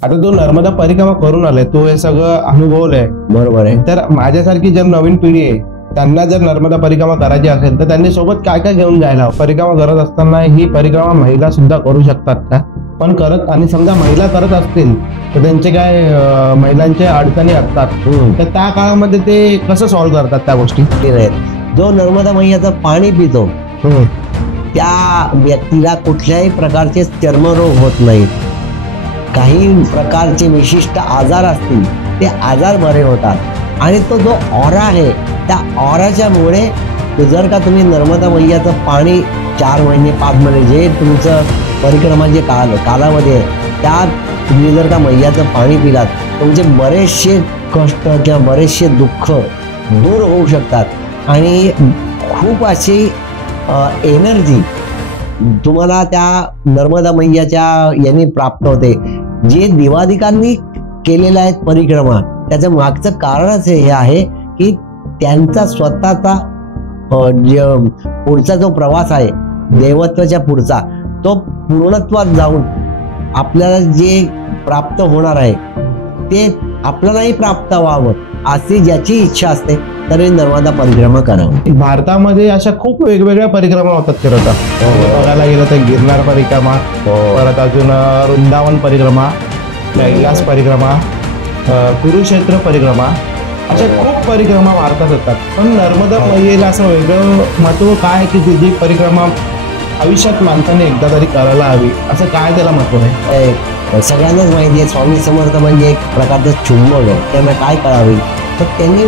आता तू नर्मदा परिक्रमा करून आलाय, तू हे सगळं अनुभवलंय. बरोबर आहे. तर माझ्यासारखी जर नवीन पिढी आहे त्यांना जर नर्मदा परिक्रमा करायची असेल तर त्यांनी सोबत काय काय घेऊन जायला? परिक्रमा करत असताना ही परिक्रमा महिला सुद्धा करू शकतात का? पण करत, आणि समजा महिला करत असतील तर त्यांचे काय महिलांच्या अडचणी असतात, तर त्या काळामध्ये ते कसं सॉल्व्ह करतात त्या गोष्टी? जो नर्मदा मैयाचं पाणी पितो त्या व्यक्तीला कुठल्याही प्रकारचे चर्मरोग होत नाहीत. काही प्रकारचे विशिष्ट आजार असतील ते आजार बरे होतात. आणि तो जो ऑरा आहे त्या ऑराच्या मुळे जर का तुम्ही नर्मदा मैयाचं पाणी 4 महिने 5 महिने जे तुमचं परिक्रमाचे कालावधी आहे त्यात तुम्ही जर का मैयाचं पाणी पिलात तुमचे बरेचसे कष्ट किंवा बरेचसे दुःख दूर होऊ शकतात. आणि खूप अशी एनर्जी तुम्हाला त्या नर्मदा मैयाच्या यांनी प्राप्त होते. जे देवादिकांनी केलेलं आहे परिक्रमा त्याचं मागचं कारणच हे आहे की त्यांचा स्वतःचा पुढचा जो प्रवास आहे देवत्वाच्या पुढचा तो पूर्णत्वात जाऊन आपल्याला जे प्राप्त होणार आहे ते आपल्यालाही प्राप्त व्हावं अशी ज्याची इच्छा असते तरी नर्मदा परिक्रमा करावी. भारतामध्ये अशा खूप वेगवेगळ्या परिक्रमा होतात खरं तर. बघायला गेलं तर गिरनार परिक्रमा, परत अजून वृंदावन परिक्रमा, कैलास परिक्रमा, कुरुक्षेत्र परिक्रमा, अशा खूप परिक्रमा भारतात होतात. पण नर्मदा मैयेला असं वेगळं महत्व काय की तुझी परिक्रमा आयुष्यात माणसाने एकदा तरी करायला हवी, असं काय त्याला महत्व आहे? सगळ्यांनाच माहिती आहे स्वामी समर्थ म्हणजे एक प्रकारचं चुंबक आहे, त्यांना काय करावे. तर त्यांनी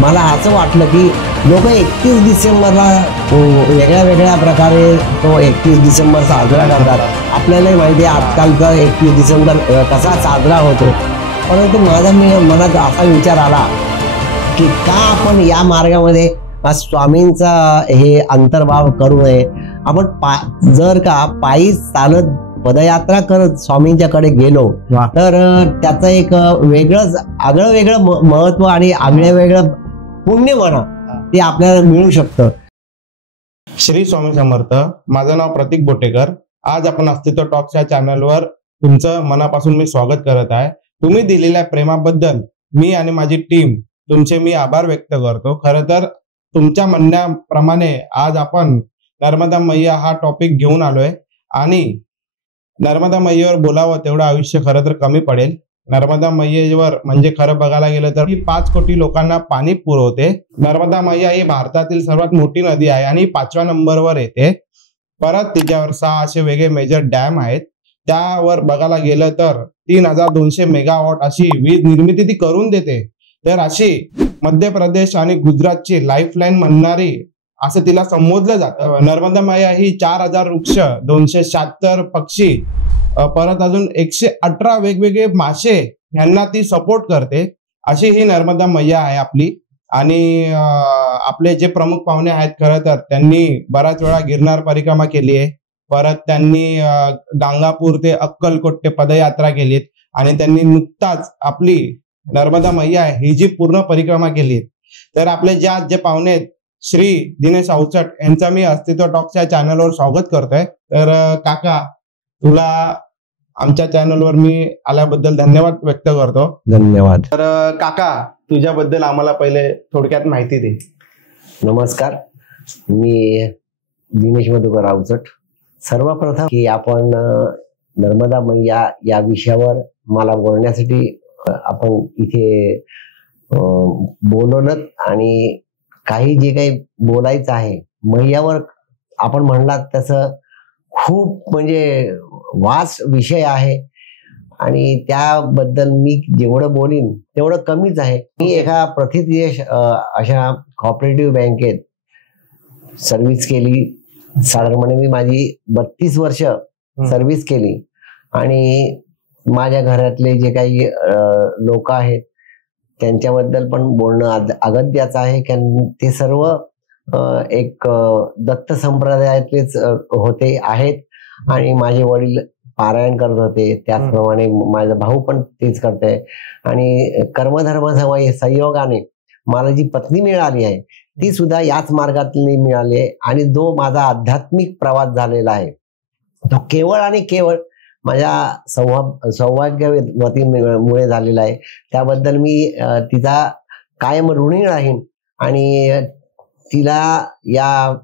मला असं वाटलं की लोक 31 डिसेंबरला वेगळ्या वेगळ्या प्रकारे तो 31 डिसेंबर साजरा करतात. आपल्यालाही माहिती आहे आजकालचा 31 डिसेंबर कसा साजरा होतो. परंतु मनात असा विचार आला की का आपण या मार्गामध्ये स्वामींचा हे अंतर्भाव करू नये. आपण जर का पायी चालत पदयात्रा करत स्वामींच्याकडे गेलो तर त्याचं एक आगळं वेगळं महत्व आणि आगळं वेगळं पुण्य म्हणा ते आपल्याला मिळू शकतं. श्री स्वामी समर्थ. माझं नाव प्रतीक बोटेकर. आज आपण अस्तित्व टॉक्स या चॅनलवर तुमचं मनापासून मी स्वागत करत आहे. तुम्ही दिलेल्या प्रेमाबद्दल मी आणि माझी टीम तुमचे मी आभार व्यक्त करतो. खरं तर तुमच्या म्हणण्याप्रमाणे आज आपण नर्मदा मैया हा टॉपिक घेऊन आलोय आणि नर्मदा मैयेवर बोलावं तेवढं आयुष्य खरं तर कमी पडेल. नर्मदा मैयेवर म्हणजे खरं बघायला गेलं तर ही 5 कोटी लोकांना पाणी पुरवते. नर्मदा मैया ही भारतातील सर्वात मोठी नदी आहे आणि 5व्या नंबरवर येते. परत तिच्यावर 6 असे वेगळे मेजर डॅम आहेत. त्यावर बघायला गेलं तर 3200 मेगावॉट अशी वीज निर्मिती ती करून देते. तर अशी मध्य प्रदेश आणि गुजरातची लाईफलाईन म्हणणारी असं तिला संबोधलं जातं. नर्मदा मैया ही 4000 वृक्ष, 276 पक्षी, परत अजून 118 वेगवेगळे मासे यांना ती सपोर्ट करते. अशी ही नर्मदा मैया आहे आपली. आणि आपले जे प्रमुख पाहुणे आहेत खरं तर त्यांनी बऱ्याच वेळा गिरनार परिक्रमा केली आहे. परत त्यांनी गांगापूर ते अक्कलकोट ते पदयात्रा केलीत आणि त्यांनी नुकताच आपली नर्मदा मैया ही जी पूर्ण परिक्रमा केली. तर आपले जे पाहुणे आहेत श्री दिनेश अवचट यांचा मी अस्तित्व टॉक्स या चॅनलवर स्वागत करतोय. तर काका, तुला आमच्या चॅनलवर मी आल्याबद्दल धन्यवाद व्यक्त करतो. धन्यवाद. तर काका, तुझ्याबद्दल आम्हाला पहिले थोडक्यात माहिती दे. नमस्कार, मी दिनेश मधुकर अवचट. सर्वप्रथम की आपण नर्मदा मैया या विषयावर मला बोलण्यासाठी आपण इथे बोलवलं आणि काही जे काही बोलायचं आहे मैयावर आपण म्हणलात तसं खूप म्हणजे वास्ट विषय आहे आणि त्याबद्दल मी जेवढं बोलीन तेवढं कमीच आहे. मी एका प्रथितयश अशा कॉपरेटिव्ह बँकेत सर्व्हिस केली. साधारणपणे मी माझी 32 वर्ष सर्व्हिस केली आणि माझ्या घरातले जे काही लोक आहेत त्यांच्याबद्दल पण बोलणं अगत्याच आहे. ते सर्व एक दत्त संप्रदायातलेच होते आहेत आणि माझे वडील पारायण करत होते. त्याचप्रमाणे माझा भाऊ पण तेच करतोय आणि कर्मधर्म संयोगाने मला जी पत्नी मिळाली आहे ती सुद्धा याच मार्गातली मिळाली आहे. आणि जो माझा आध्यात्मिक प्रवास झालेला आहे तो केवळ आणि केवळ माझ्या सौभाग्यवतीमुळे झालेला आहे. त्याबद्दल मी तिचा कायम ऋणी राहीन आणि तिला या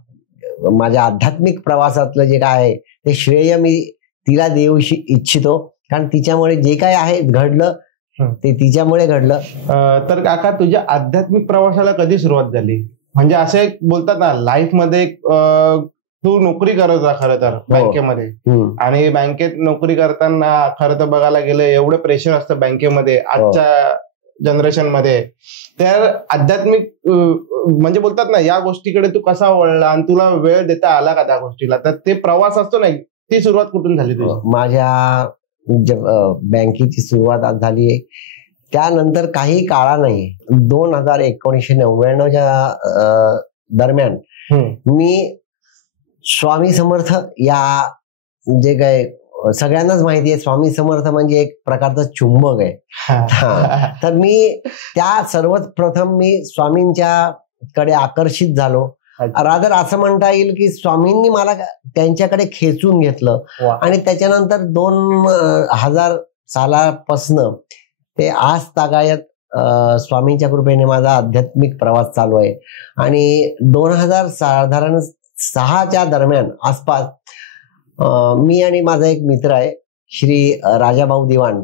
माझ्या आध्यात्मिक प्रवासातलं जे काय आहे ते श्रेय मी तिला देऊ इच्छितो, कारण तिच्यामुळे जे काय आहे घडलं ते तिच्यामुळे घडलं. तर काका, तुझ्या आध्यात्मिक प्रवासाला कधी सुरुवात झाली? म्हणजे असे एक बोलतात ना, लाईफ मध्ये तू नोकरी करत होता खरं तर बँकेमध्ये, आणि बँकेत नोकरी करताना खरं तर बघायला गेलं एवढं प्रेशर असतं बँकेमध्ये आजच्या जनरेशन मध्ये. तर आध्यात्मिक म्हणजे बोलतात ना, या गोष्टीकडे तू कसा वळला आणि तुला वेळ देता आला का त्या गोष्टीला? तर ते प्रवास असतो ना, ती सुरुवात कुठून झाली तुझी? माझ्या बँकेची सुरुवात आज झाली आहे त्यानंतर काही काळा नाही, 1999च्या दरम्यान मी स्वामी समर्थ या जे काय सगळ्यांनाच माहिती आहे, स्वामी समर्थ म्हणजे एक प्रकारचं चुंबक आहे. तर मी त्या सर्वात प्रथम मी स्वामींच्या कडे आकर्षित झालो. रादर असं म्हणता येईल की स्वामींनी मला त्यांच्याकडे खेचून घेतलं आणि त्याच्यानंतर 2000 सालापासनं ते आज तागायत स्वामींच्या कृपेने माझा आध्यात्मिक प्रवास चालू आहे. आणि 2000 साधारण 6च्या दरम्यान आसपास मी आणि माझा एक मित्र आहे श्री राजाभाऊ दिवाण,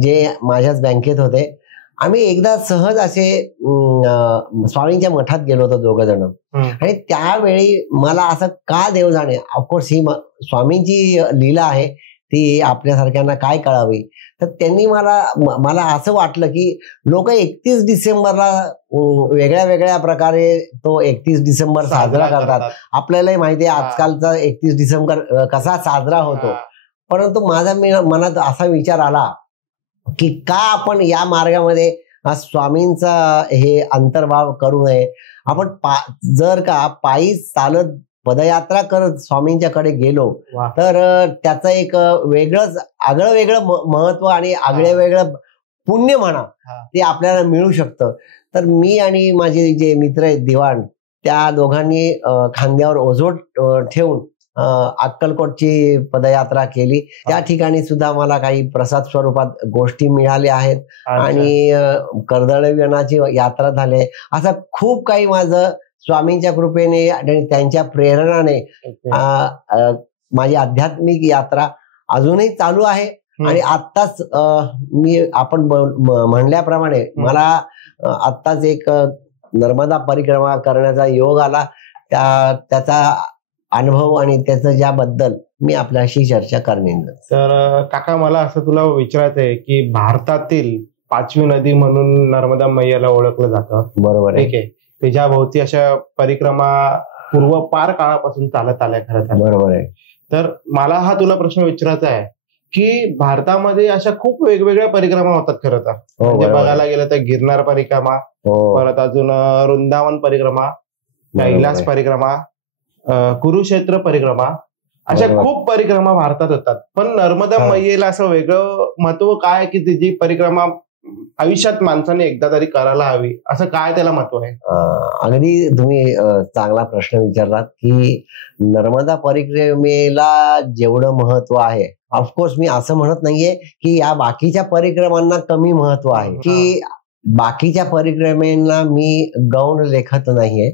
जे माझ्याच बँकेत होते, आम्ही एकदा सहज असे स्वामींच्या मठात गेलो होतो दोघ जण. आणि त्यावेळी मला असं का देव जाणे, ऑफकोर्स ही स्वामींची लीला आहे, ती आपल्यासारख्यांना काय कळावी. तर त्यांनी मला असं वाटलं की लोक 31 डिसेंबरला वेगळ्या वेगळ्या प्रकारे तो 31 डिसेंबर साजरा करतात. आपल्यालाही माहिती आहे आजकालचा 31 डिसेंबर कसा साजरा होतो. परंतु माझ्या मनात असा विचार आला की का आपण या मार्गामध्ये स्वामींचा हे अंतर्भाव करू नये. आपण जर का पायी चालत पदयात्रा करत स्वामींच्याकडे गेलो तर त्याचं एक वेगळंच आगळं वेगळं महत्व आणि आगळं वेगळं पुण्य म्हणा ते आपल्याला मिळू शकतं. तर मी आणि माझे जे मित्र आहेत दिवाण, त्या दोघांनी खांद्यावर ओझोट ठेवून अक्कलकोटची पदयात्रा केली. त्या ठिकाणी सुद्धा मला काही प्रसाद स्वरूपात गोष्टी मिळाल्या आहेत आणि कर्दळीवनाची यात्रा झाली. असं खूप काही माझं स्वामींच्या कृपेने आणि त्यांच्या प्रेरणाने माझी आध्यात्मिक यात्रा अजूनही चालू आहे. आणि आत्ताच आपण म्हणल्याप्रमाणे मला आत्ताच एक नर्मदा परिक्रमा करण्याचा योग आला. त्याचा अनुभव आणि त्याचं ज्याबद्दल मी आपल्याशी चर्चा करेन. तर काका, मला असं तुला विचारायचं आहे की भारतातील 5वी नदी म्हणून नर्मदा मैयाला ओळखलं जातं, बरोबर आहे? ठीक आहे. त्याच्या भोवती अशा परिक्रमा पूर्वपार काळापासून चालत आल्या खरं तर, बरोबर आहे. तर मला हा तुला प्रश्न विचारायचा आहे की भारतामध्ये अशा खूप वेगवेगळ्या परिक्रमा होतात खरं तर. म्हणजे बघायला गेलं तर गिरनार परिक्रमा, परत अजून वृंदावन परिक्रमा, कैलास परिक्रमा, कुरुक्षेत्र परिक्रमा, अशा खूप परिक्रमा भारतात होतात. पण नर्मदा मैयेला असं वेगळं महत्व काय की तिची परिक्रमा आयुष्यात माणसाने एकदा तरी करायला हवी, असं काय त्याला महत्व आहे? अगदी तुम्ही चांगला प्रश्न विचारलात की नर्मदा परिक्रमेला जेवढं महत्व आहे, ऑफकोर्स मी असं म्हणत नाहीये की या बाकीच्या परिक्रमांना कमी महत्व आहे, की बाकीच्या परिक्रमेला मी गौण लेखत नाहीये.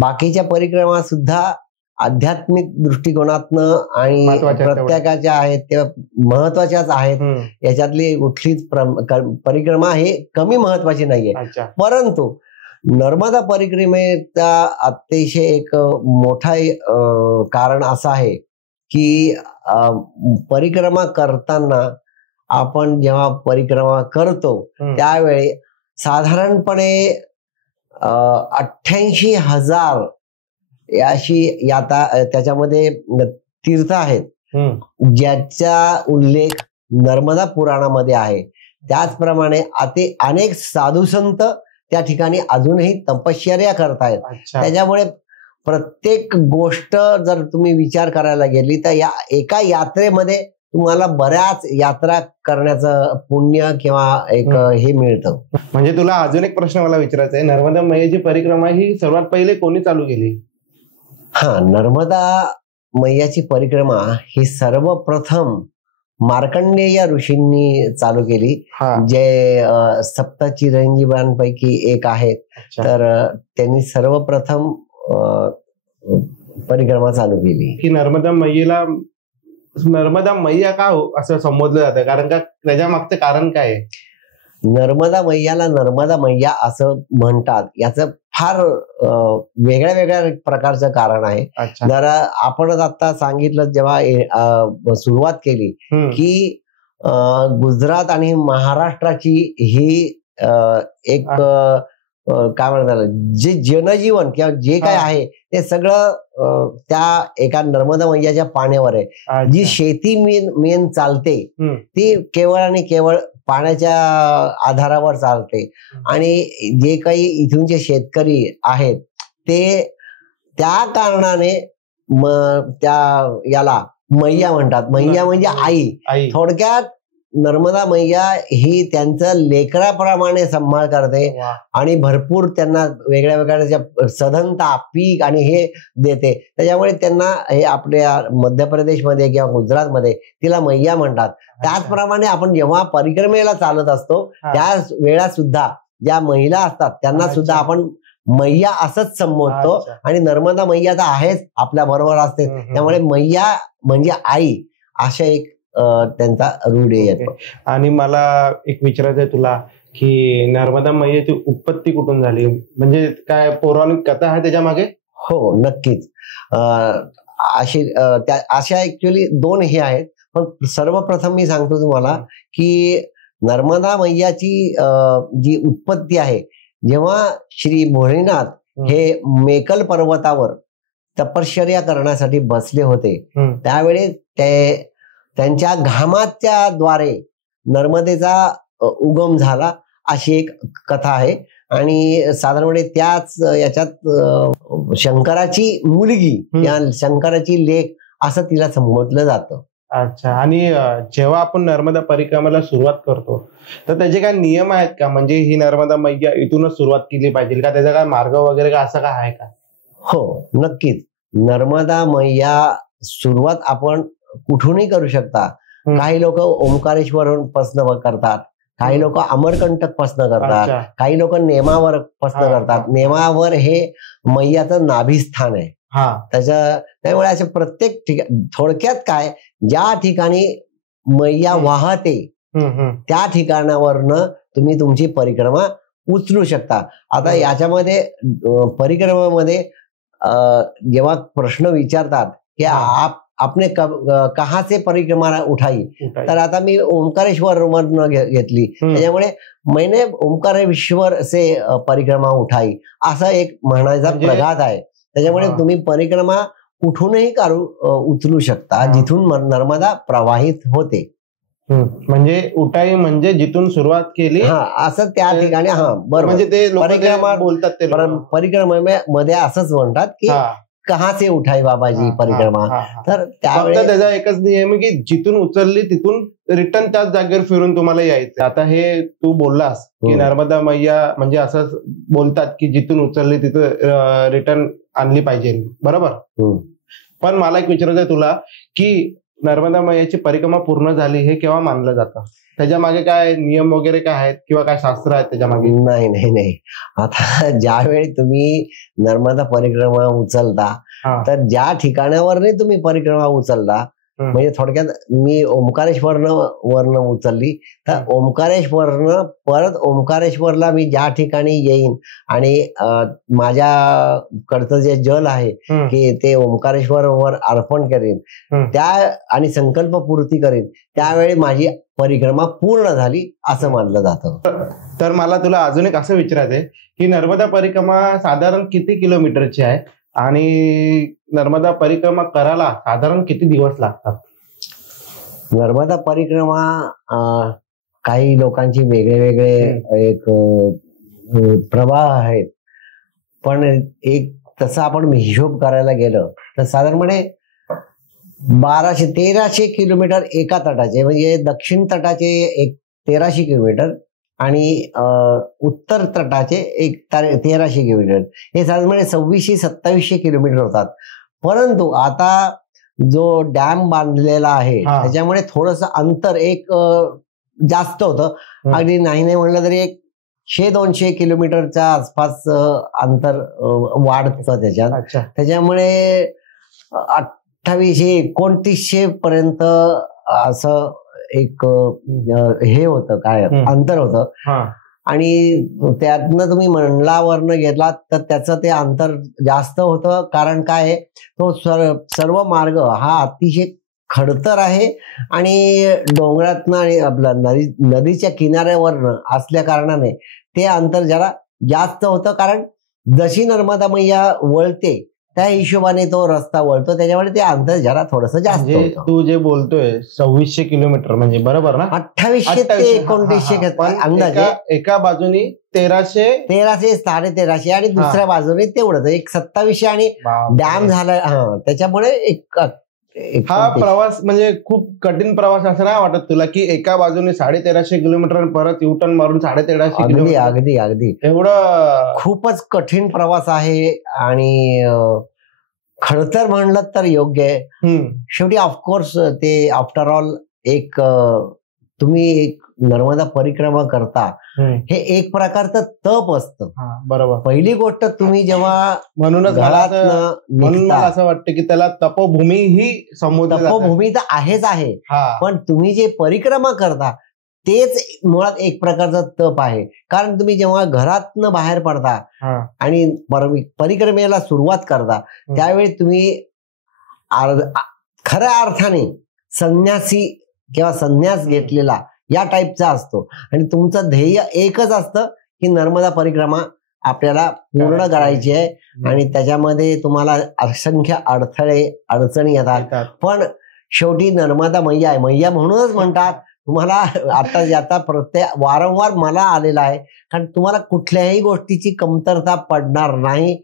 बाकीच्या परिक्रमा सुद्धा आध्यात्मिक दृष्टिकोनातनं आणि प्रत्येकाच्या आहेत त्या महत्वाच्याच आहेत. याच्यातली कुठलीच परिक्रमा हे कमी महत्वाची नाहीये. परंतु नर्मदा परिक्रमेचा अतिशय एक मोठा कारण असं आहे की परिक्रमा करताना आपण जेव्हा परिक्रमा करतो त्यावेळी साधारणपणे 88,000 अशी त्याच्यामध्ये तीर्थ आहेत ज्याचा उल्लेख नर्मदा पुराणामध्ये आहे. त्याचप्रमाणे अनेक साधू संत त्या ठिकाणी अजूनही तपश्चर्या करतायत. त्याच्यामुळे प्रत्येक गोष्ट जर तुम्ही विचार करायला गेली तर या एका यात्रेमध्ये तुम्हाला बऱ्याच यात्रा करण्याचं पुण्य किंवा एक हे मिळतं. म्हणजे तुला अजून एक प्रश्न मला विचारायचा आहे, नर्मदा मैयाची परिक्रमा ही सर्वात पहिले कोणी चालू केली? नर्मदा मैयाची परिक्रमा ही सर्वप्रथम मार्कंडेय ऋषींनी चालू केली, जे सप्त चिरंजीवांपैकी एक आहेत. तर त्यांनी सर्वप्रथम परिक्रमा चालू केली. की नर्मदा मैया का असं संबोधलं जातं, कारण का त्याच्या मागचं कारण काय आहे? नर्मदा मैयाला नर्मदा मैया असं म्हणतात, याचं फार वेगळ्या वेगळ्या प्रकारचं कारण आहे. जर आपण आता सांगितलं, जेव्हा सुरुवात केली की गुजरात आणि महाराष्ट्राची ही एक काय म्हणतात, जे जनजीवन किंवा जे काय आहे ते सगळं त्या एका नर्मदा मैयाच्या पाण्यावर आहे. जी शेती मेन चालते ती केवळ आणि केवळ पाण्याच्या आधारावर चालते. आणि जे काही इथूनचे शेतकरी आहेत ते त्या कारणाने त्या याला मैया म्हणतात. मैया म्हणजे आई. थोडक्यात नर्मदा मैया ही त्यांचं लेकराप्रमाणे सांभाळ करते आणि भरपूर त्यांना वेगळ्या वेगळ्या सधनता, पीक आणि हे देते. त्याच्यामुळे त्यांना हे आपल्या मध्य प्रदेशमध्ये किंवा गुजरातमध्ये तिला मैया म्हणतात. त्याचप्रमाणे आपण जेव्हा परिक्रमेला चालत असतो त्या वेळा सुद्धा ज्या महिला असतात त्यांना सुद्धा आपण मैया असंच संबोधतो. आणि नर्मदा मैया तर आहेच, आपल्या बरोबर असते. त्यामुळे मैया म्हणजे आई अशा एक त्यांचा रूढ येतो. आणि मला एक विचारायचं आहे तुला की नर्मदा मैयाची उत्पत्ती कुठून झाली, म्हणजे काय पौराणिक कथा आहे त्याच्या मागे? हो, नक्कीच. अशा ऍक्च्युअली दोन हे आहेत, पण सर्वप्रथम मी सांगतो तुम्हाला की नर्मदा मैयाची जी उत्पत्ती आहे, जेव्हा श्री भोलेनाथ हे मेकल पर्वतावर तपश्चर्या करण्यासाठी बसले होते, त्यावेळी त्यांच्या घामाच्या द्वारे नर्मदेचा उगम झाला अशी एक कथा आहे. आणि साधारणपणे त्याच याच्यात शंकराची मुलगी या शंकराची लेक असं तिला संबोधलं जातं. अच्छा. आणि जेव्हा आपण नर्मदा परिक्रमेला सुरुवात करतो तर त्याचे काय नियम आहेत का, म्हणजे ही नर्मदा मैया इथूनच सुरुवात केली पाहिजे का, त्याचा काय मार्ग वगैरे का असं काय आहे का? हो, नक्कीच. नर्मदा मैया सुरुवात आपण कुठूनही करू शकता. काही लोक ओंकारेश्वर पासून करतात, काही लोक अमरकंटक पासून करतात, काही लोक नेमावर पासून करतात. नेमावर हे मैयाचं नाभिस्थान आहे. त्यामुळे असे प्रत्येक ठिकाणी, थोडक्यात काय, ज्या ठिकाणी मैया वाहते त्या ठिकाणावरनं तुम्ही तुमची परिक्रमा उचलू शकता. आता याच्यामध्ये परिक्रमेमध्ये जेव्हा प्रश्न विचारतात की आपने कहाँ से परिक्रमा उठाई, तर आता मी ओंकारेश्वर मधनं घेतली, त्याच्यामुळे मैंने ओंकारेश्वर से परिक्रमा उठाई असा एक म्हणायचा प्रघात आहे. त्याच्यामुळे तुम्ही परिक्रमा कुठूनही उचलू शकता जिथून नर्मदा प्रवाहित होते. म्हणजे उठाई म्हणजे जिथून सुरुवात केली असं त्या ठिकाणी. बरोबर. म्हणजे ते परिक्रमा बोलतात, ते परिक्रमेमध्ये असंच म्हणतात की कहा से उठाई बाबाजी परिक्रमा. तर त्याचा एकच नियम आहे की जिथून उचलली तिथून रिटर्न त्याच जागेवर फिरून तुम्हाला यायचं. आता हे तू बोललास की नर्मदा मैया म्हणजे असं बोलतात की जिथून उचलली तिथं रिटर्न आणली पाहिजे, बरोबर? पण मला एक विचारायचं आहे तुला की नर्मदा मैयाची परिक्रमा पूर्ण झाली हे केव्हा मानलं जातं? त्याच्या मागे काय नियम वगैरे काय आहेत किंवा काय शास्त्र आहेत त्याच्या मागे? नाही. आता ज्यावेळी तुम्ही नर्मदा परिक्रमा उचलता तर ज्या ठिकाणावर तुम्ही परिक्रमा उचलता, म्हणजे थोडक्यात मी ओंकारेश्वरनं उचलली तर ओंकारेश्वरनं परत ओंकारेश्वरला मी ज्या ठिकाणी येईन आणि माझ्याकडचं जे जल आहे की ते ओंकारेश्वरवर अर्पण करेन त्या आणि संकल्पपूर्ती करेन, त्यावेळी माझी परिक्रमा पूर्ण झाली असं मानलं जातं. तर मला तुला अजून एक असं विचारायचंय की नर्मदा परिक्रमा साधारण किती किलोमीटरची आहे आणि नर्मदा परिक्रमा करायला साधारण किती दिवस लागतात? नर्मदा परिक्रमा काही लोकांची वेगळे वेगळे एक प्रवाह आहेत, पण एक तसं आपण हिशोब करायला गेलं तर साधारणपणे 1300 किलोमीटर एका तटाचे, म्हणजे दक्षिण तटाचे 1300 किलोमीटर आणि उत्तर तटाचे 1300 किलोमीटर, हे साधारणपणे 2600-2700 किलोमीटर होतात. परंतु आता जो डॅम बांधलेला आहे हा. त्याच्यामुळे थोडस अंतर एक जास्त होतं. अगदी नाही म्हणलं तरी एक 100-200 किलोमीटरच्या आसपास अंतर वाढतं त्याच्यात. अच्छा. त्याच्यामुळे 2800-2900 पर्यंत असं एक हे होतं, काय अंतर होतं. हा. आणि त्यातनं तुम्ही मंडलावरनं घेतलात तर त्याचं ते अंतर जास्त होतं. कारण काय आहे, तो सर्व मार्ग हा अतिशय खडतर आहे आणि डोंगरातनं आणि आपल्या नदीच्या किनाऱ्यावरनं असल्या कारणाने ते अंतर जरा जास्त होतं. कारण जशी नर्मदा मैया वळते त्या हिशोबाने तो रस्ता वळतो, त्याच्यामुळे ते अंतर जरा थोडस जास्त होतं. तू जे बोलतोय 2600 किलोमीटर म्हणजे बरोबर ना? 2800 ते 2900 अंदाजे. एका बाजूनी 1300 1300 आणि दुसऱ्या बाजूने तेवढंच एक 2700 आणि डॅम झाला. त्याच्यामुळे एक हा प्रवास म्हणजे खूप कठीण प्रवास असं नाही वाटत तुला की एका बाजूने 1350 किलोमीटर परत युटर्न मारून 1350 किलोमीटर? अगदी अगदी एवढं खूपच कठीण प्रवास आहे आणि खडतर म्हणलं तर योग्य आहे. शेवटी ऑफकोर्स ते आफ्टर ऑल एक तुम्ही एक नर्मदा परिक्रमा करता हे एक प्रकारचं तप असतं. बरोबर. पहिली गोष्ट तुम्ही जेव्हा म्हणून मला असं वाटतं की त्याला तपोभूमी ही तपोभूमी तर आहेच आहे, पण तुम्ही जे परिक्रमा करता तेच मुळात एक प्रकारचं तप आहे. कारण तुम्ही जेव्हा घरातनं बाहेर पडता आणि परिक्रमेला सुरुवात करता त्यावेळी तुम्ही खऱ्या अर्थाने संन्यासी किंवा संन्यास घेतलेला या टाईपचा असतो आणि तुमचं ध्येय एकच असतं की नर्मदा परिक्रमा आपल्याला पूर्ण करायची आहे. आणि त्याच्यामध्ये तुम्हाला असंख्य अडचणी येतात, पण शेवटी नर्मदा मैया आहे. मैया म्हणूनच म्हणतात. तुम्हाला आता प्रत्येक वारंवार मला आलेला आहे, कारण तुम्हाला कुठल्याही गोष्टीची कमतरता पडणार नाही.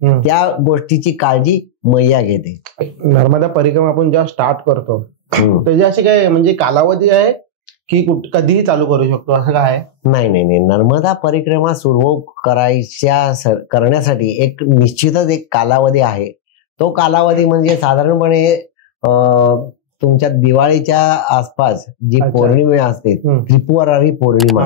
त्या गोष्टीची काळजी मैया घेते. नर्मदा परिक्रमा आपण जेव्हा स्टार्ट करतो त्याची अशी काय म्हणजे कालावधी आहे की कधीही चालू करू शकतो असं काय? नाही. नर्मदा परिक्रमा सुरू करण्यासाठी एक निश्चितच एक कालावधी आहे. तो कालावधी म्हणजे साधारणपणे तुमच्या दिवाळीच्या आसपास जी पौर्णिमा असते, त्रिपुरारी पौर्णिमा,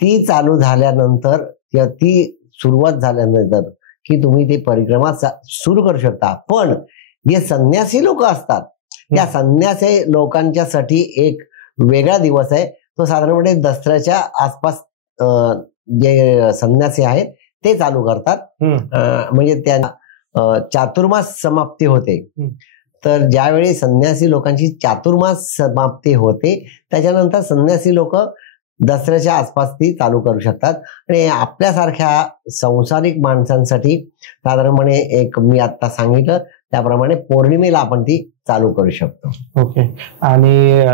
ती चालू झाल्यानंतर किंवा ती सुरुवात झाल्यानंतर की तुम्ही ती परिक्रमा सुरू करू शकता. पण जे संन्यासी लोक असतात त्या संन्यासी लोकांच्यासाठी एक वेगळा दिवस आहे. तो साधारणपणे दसऱ्याच्या आसपास जे संन्यासी आहेत ते चालू करतात. म्हणजे त्या चातुर्मास समाप्ती होते. तर ज्यावेळी संन्यासी लोकांची चातुर्मास समाप्ती होते त्याच्यानंतर संन्यासी लोक दसऱ्याच्या आसपास ती चालू करू शकतात. आणि आपल्यासारख्या संसारिक माणसांसाठी साधारणपणे एक मी आता सांगितलं त्याप्रमाणे पौर्णिमेला आपण ती चालू करू शकतो. ओके. आणि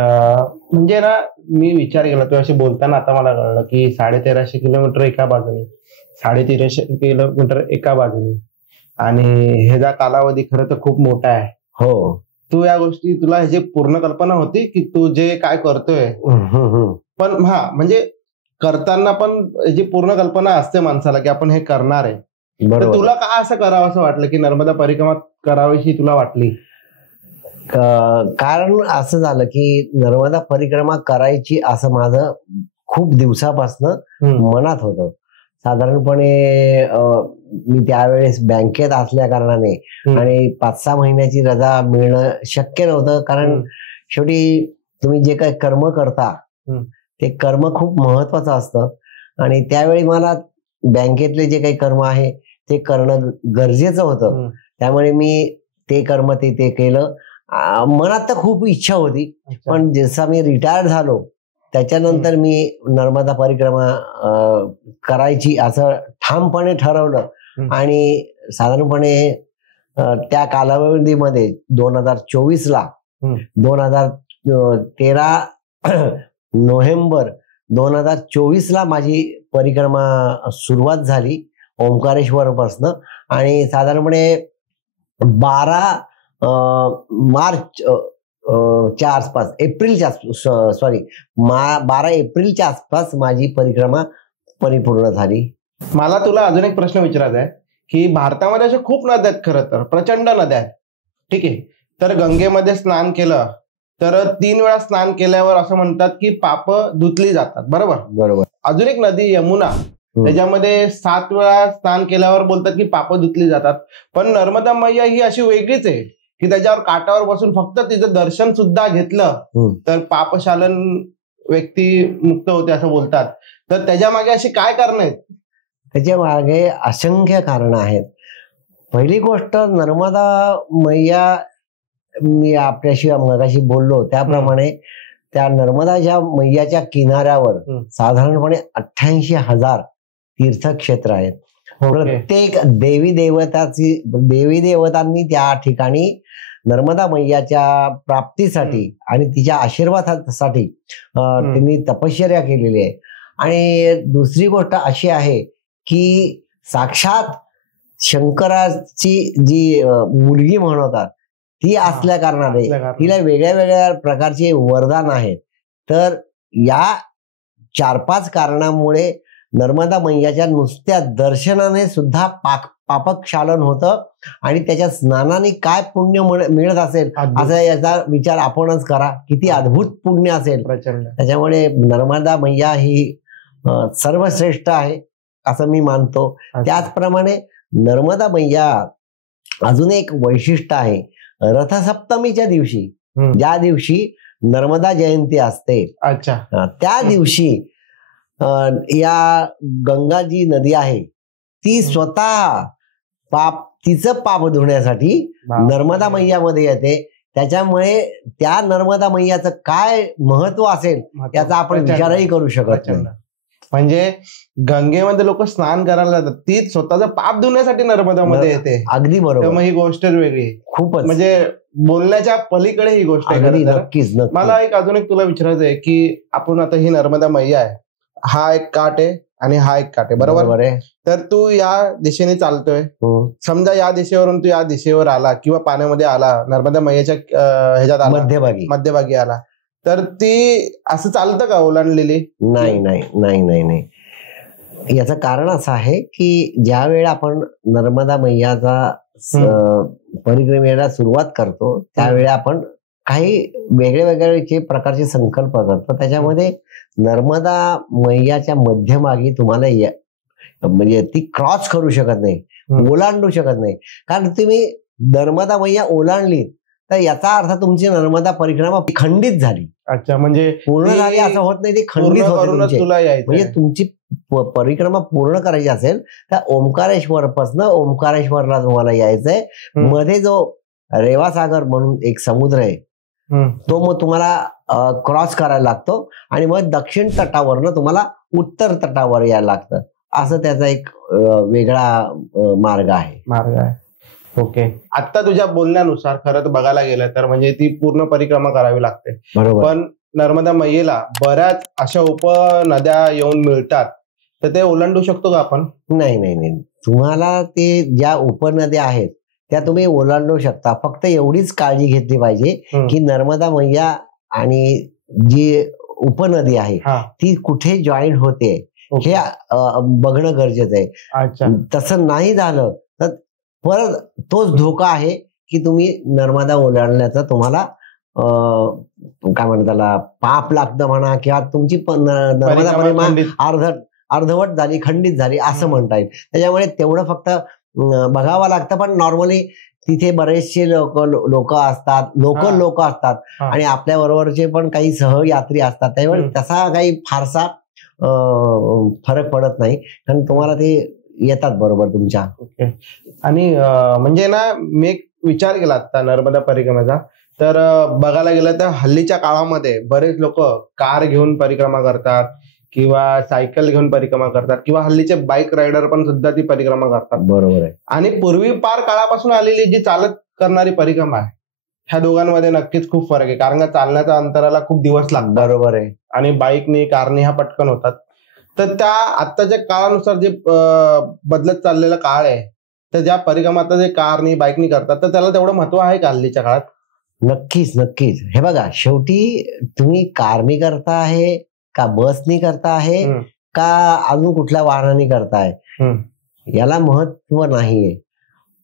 म्हणजे ना मी विचार केला तू अशी बोलताना आता मला कळलं की 1350 किलोमीटर एका बाजूने, 1350 किलोमीटर एका बाजूने, आणि ह्याचा कालावधी खरं तर खूप मोठा आहे. हो. तू या गोष्टी तुला ह्याची पूर्ण कल्पना होती की तू जे काय करतोय? पण म्हणजे करताना पण याची पूर्ण कल्पना असते माणसाला की आपण हे करणार आहे. तुला काय असं करावं असं वाटलं की नर्मदा परिक्रमा करावीशी तुला वाटली? कारण असं झालं की नर्मदा परिक्रमा करायची असं माझं खूप दिवसापासनं मनात होतं. साधारणपणे मी त्यावेळेस बँकेत असल्या कारणाने आणि 5-6 महिन्याची रजा मिळणं शक्य नव्हतं. कारण शेवटी तुम्ही जे काही कर्म करता ते कर्म खूप महत्वाचं असतं आणि त्यावेळी मला बँकेतले जे काही कर्म आहे ते करणं गरजेचं होतं. त्यामुळे मी ते कर्म ते केलं. मनात तर खूप इच्छा होती, पण जसा मी रिटायर्ड झालो त्याच्यानंतर मी नर्मदा परिक्रमा करायची असं ठामपणे ठरवलं. आणि साधारणपणे त्या कालावधीमध्ये 2024ला 2013 नोव्हेंबर 2024ला माझी परिक्रमा सुरुवात झाली ओंकारेश्वर पासून. आणि साधारणपणे 12 मार्चच्या आसपास, 12 एप्रिलच्या आसपास माझी परिक्रमा परिपूर्ण झाली. मला तुला अजून एक प्रश्न विचारायचा आहे की भारतामध्ये अशा खूप नद्या आहेत, खरं तर प्रचंड नद्या आहेत, ठीक आहे. तर गंगेमध्ये स्नान केलं तर 3 वेळा स्नान केल्यावर असं म्हणतात की पाप धुतली जातात, बरोबर? बरोबर. अजून एक नदी यमुना, त्याच्यामध्ये 7 वेळा स्नान केल्यावर बोलतात की पाप धुतली जातात. पण नर्मदा मैया ही अशी वेगळीच आहे की त्याच्यावर काठावर बसून फक्त तिचं दर्शन सुद्धा घेतलं तर पापशालन व्यक्ती मुक्त होते असं बोलतात. तर त्याच्या मागे अशी काय कारण आहेत? त्याच्या मागे असंख्य कारण आहेत. पहिली गोष्ट, नर्मदा मैया, मी आपल्याशी मगाशी बोललो त्याप्रमाणे त्या नर्मदाच्या मैयाच्या किनाऱ्यावर साधारणपणे 88,000 तीर्थक्षेत्र आहेत. प्रत्येक देवी देवतांनी त्या ठिकाणी नर्मदा मैयाच्या प्राप्तीसाठी आणि तिच्या आशीर्वादासाठी त्यांनी तपश्चर्या केलेली आहे. आणि दुसरी गोष्ट अशी आहे की साक्षात शंकराची जी मुलगी म्हणतात ती असल्या कारणाने तिला वेगळ्या वेगळ्या प्रकारचे वरदान आहेत. तर या 4-5 कारणामुळे नर्मदा मैयाच्या नुसत्या दर्शनाने सुद्धा पापक्षालन होतं आणि त्याच्या स्नानाने काय पुण्य मिळत असेल असा याचा विचार आपणच करा, किती अद्भुत पुण्य असेल. त्याच्यामुळे नर्मदा मैया ही सर्वश्रेष्ठ आहे असं मी मानतो. त्याचप्रमाणे नर्मदा मैया अजून एक वैशिष्ट्य आहे. रथसप्तमीच्या दिवशी, ज्या दिवशी नर्मदा जयंती असते, त्या दिवशी या गंगा जी नदी आहे ती स्वतः तिचं पाप धुण्यासाठी नर्मदा मैयामध्ये येते. त्याच्यामुळे त्या नर्मदा मैयाचं काय महत्व असेल याचा आपण विचारही करू शकत नाही. म्हणजे गंगेमध्ये लोक स्नान करायला जातात, ती स्वतःचं पाप धुण्यासाठी नर्मदामध्ये येते. अगदी बरोबर. मग ही गोष्ट वेगळी, खूपच म्हणजे बोलण्याच्या पलीकडे ही गोष्ट आहे. नक्कीच. मला अजून एक तुला विचारायचं आहे की आपण आता ही नर्मदा मैया आहे, हा एक काठ आहे आणि हा एक काठ आहे, बरोबर आहे? तर तू या दिशेने चालतोय, समजा या दिशेवरून तू या दिशेवर आला किंवा पाण्यामध्ये आला, नर्मदा मैयाच्या ह्याच्यात आला, मध्यभागी आला, तर ती असं चालतं का ओलांडलेली? नाही नाही नाही नाही नाही. याचं कारण असं आहे की ज्या वेळेला आपण नर्मदा मैयाचा परिक्रमेला सुरुवात करतो त्यावेळेला आपण काही वेगळे वेगळे प्रकारचे संकल्प करतो. त्याच्यामध्ये नर्मदा मैयाच्या मध्यभागी तुम्हाला म्हणजे ती क्रॉस करू शकत नाही, ओलांडू शकत नाही. कारण तुम्ही नर्मदा मैया ओलांडली तर याचा अर्थ तुमची नर्मदा परिक्रमा खंडित झाली. अच्छा, म्हणजे पूर्ण झाली असं होत नाही, ती खंडित होते. म्हणजे तुमची परिक्रमा पूर्ण करायची असेल तर ओंकारेश्वर पासून ओंकारेश्वरला तुम्हाला यायचंय. मध्ये जो रेवासागर म्हणून एक समुद्र आहे तो मग तुम्हाला क्रॉस करायला लागतो आणि मग दक्षिण तटावरनं तुम्हाला उत्तर तटावर यायला लागतं. असं त्याचा एक वेगळा मार्ग आहे. ओके. आता तुझ्या बोलण्यानुसार खरं बघायला गेलं तर म्हणजे ती पूर्ण परिक्रमा करावी लागते, बरोबर. पण नर्मदा मैयेला बऱ्याच अशा उपनद्या येऊन मिळतात, तर ते ओलांडू शकतो का आपण? नाही नाही नाही. तुम्हाला ते ज्या उपनद्या आहेत त्या तुम्ही ओलांडू शकता. फक्त एवढीच काळजी घेतली पाहिजे की नर्मदा मैया आणि जी उपनदी आहे ती कुठे जॉईन होते हे बघणं गरजेचं आहे. तसं नाही झालं तर परत तोच धोका आहे की तुम्ही नर्मदा ओलांडण्याचा तुम्हाला काय म्हणतात त्याला पाप लागतं म्हणा, किंवा तुमची नर्मदा परिक्रमा अर्धवट झाली, खंडित झाली असं म्हणता येईल. त्याच्यामुळे तेवढं फक्त बघावं लागतं. पण नॉर्मली तिथे बरेचसे लोक असतात आणि आपल्या बरोबरचे पण काही सहयात्री असतात. त्यामुळे तसा काही फारसा फरक पडत नाही, कारण तुम्हाला ते येतात बरोबर तुमच्या. आणि म्हणजे ना मी एक विचार केला आता नर्मदा परिक्रमेचा, तर बघायला गेलं तर हल्लीच्या काळामध्ये बरेच लोक कार घेऊन परिक्रमा करतात किंवा सायकल घेऊन परिक्रमा करतात किंवा हल्लीचे बाईक रायडर पण सुद्धा ती परिक्रमा करतात. बरोबर आहे. आणि पूर्वी पार काळापासून आलेली जी चालत करणारी परिक्रमा आहे ह्या दोघांमध्ये नक्कीच खूप फरक आहे, कारण का चालण्याच्या अंतराला खूप दिवस लागतात. बरोबर आहे. आणि बाईकनी कारनी हा पटकन होतात. तर त्या आत्ताच्या काळानुसार जे बदलत चाललेला काळ आहे, तर ज्या परिक्रमा आता जे कारनी बाईकनी करतात तर त्याला तेवढं महत्व आहे का हल्लीच्या काळात? नक्कीच नक्कीच. हे बघा, शेवटी तुम्ही कारनी करता आहे का बसनी करता आहे का अजून कुठल्या वाहनाने करताय याला महत्व नाहीये.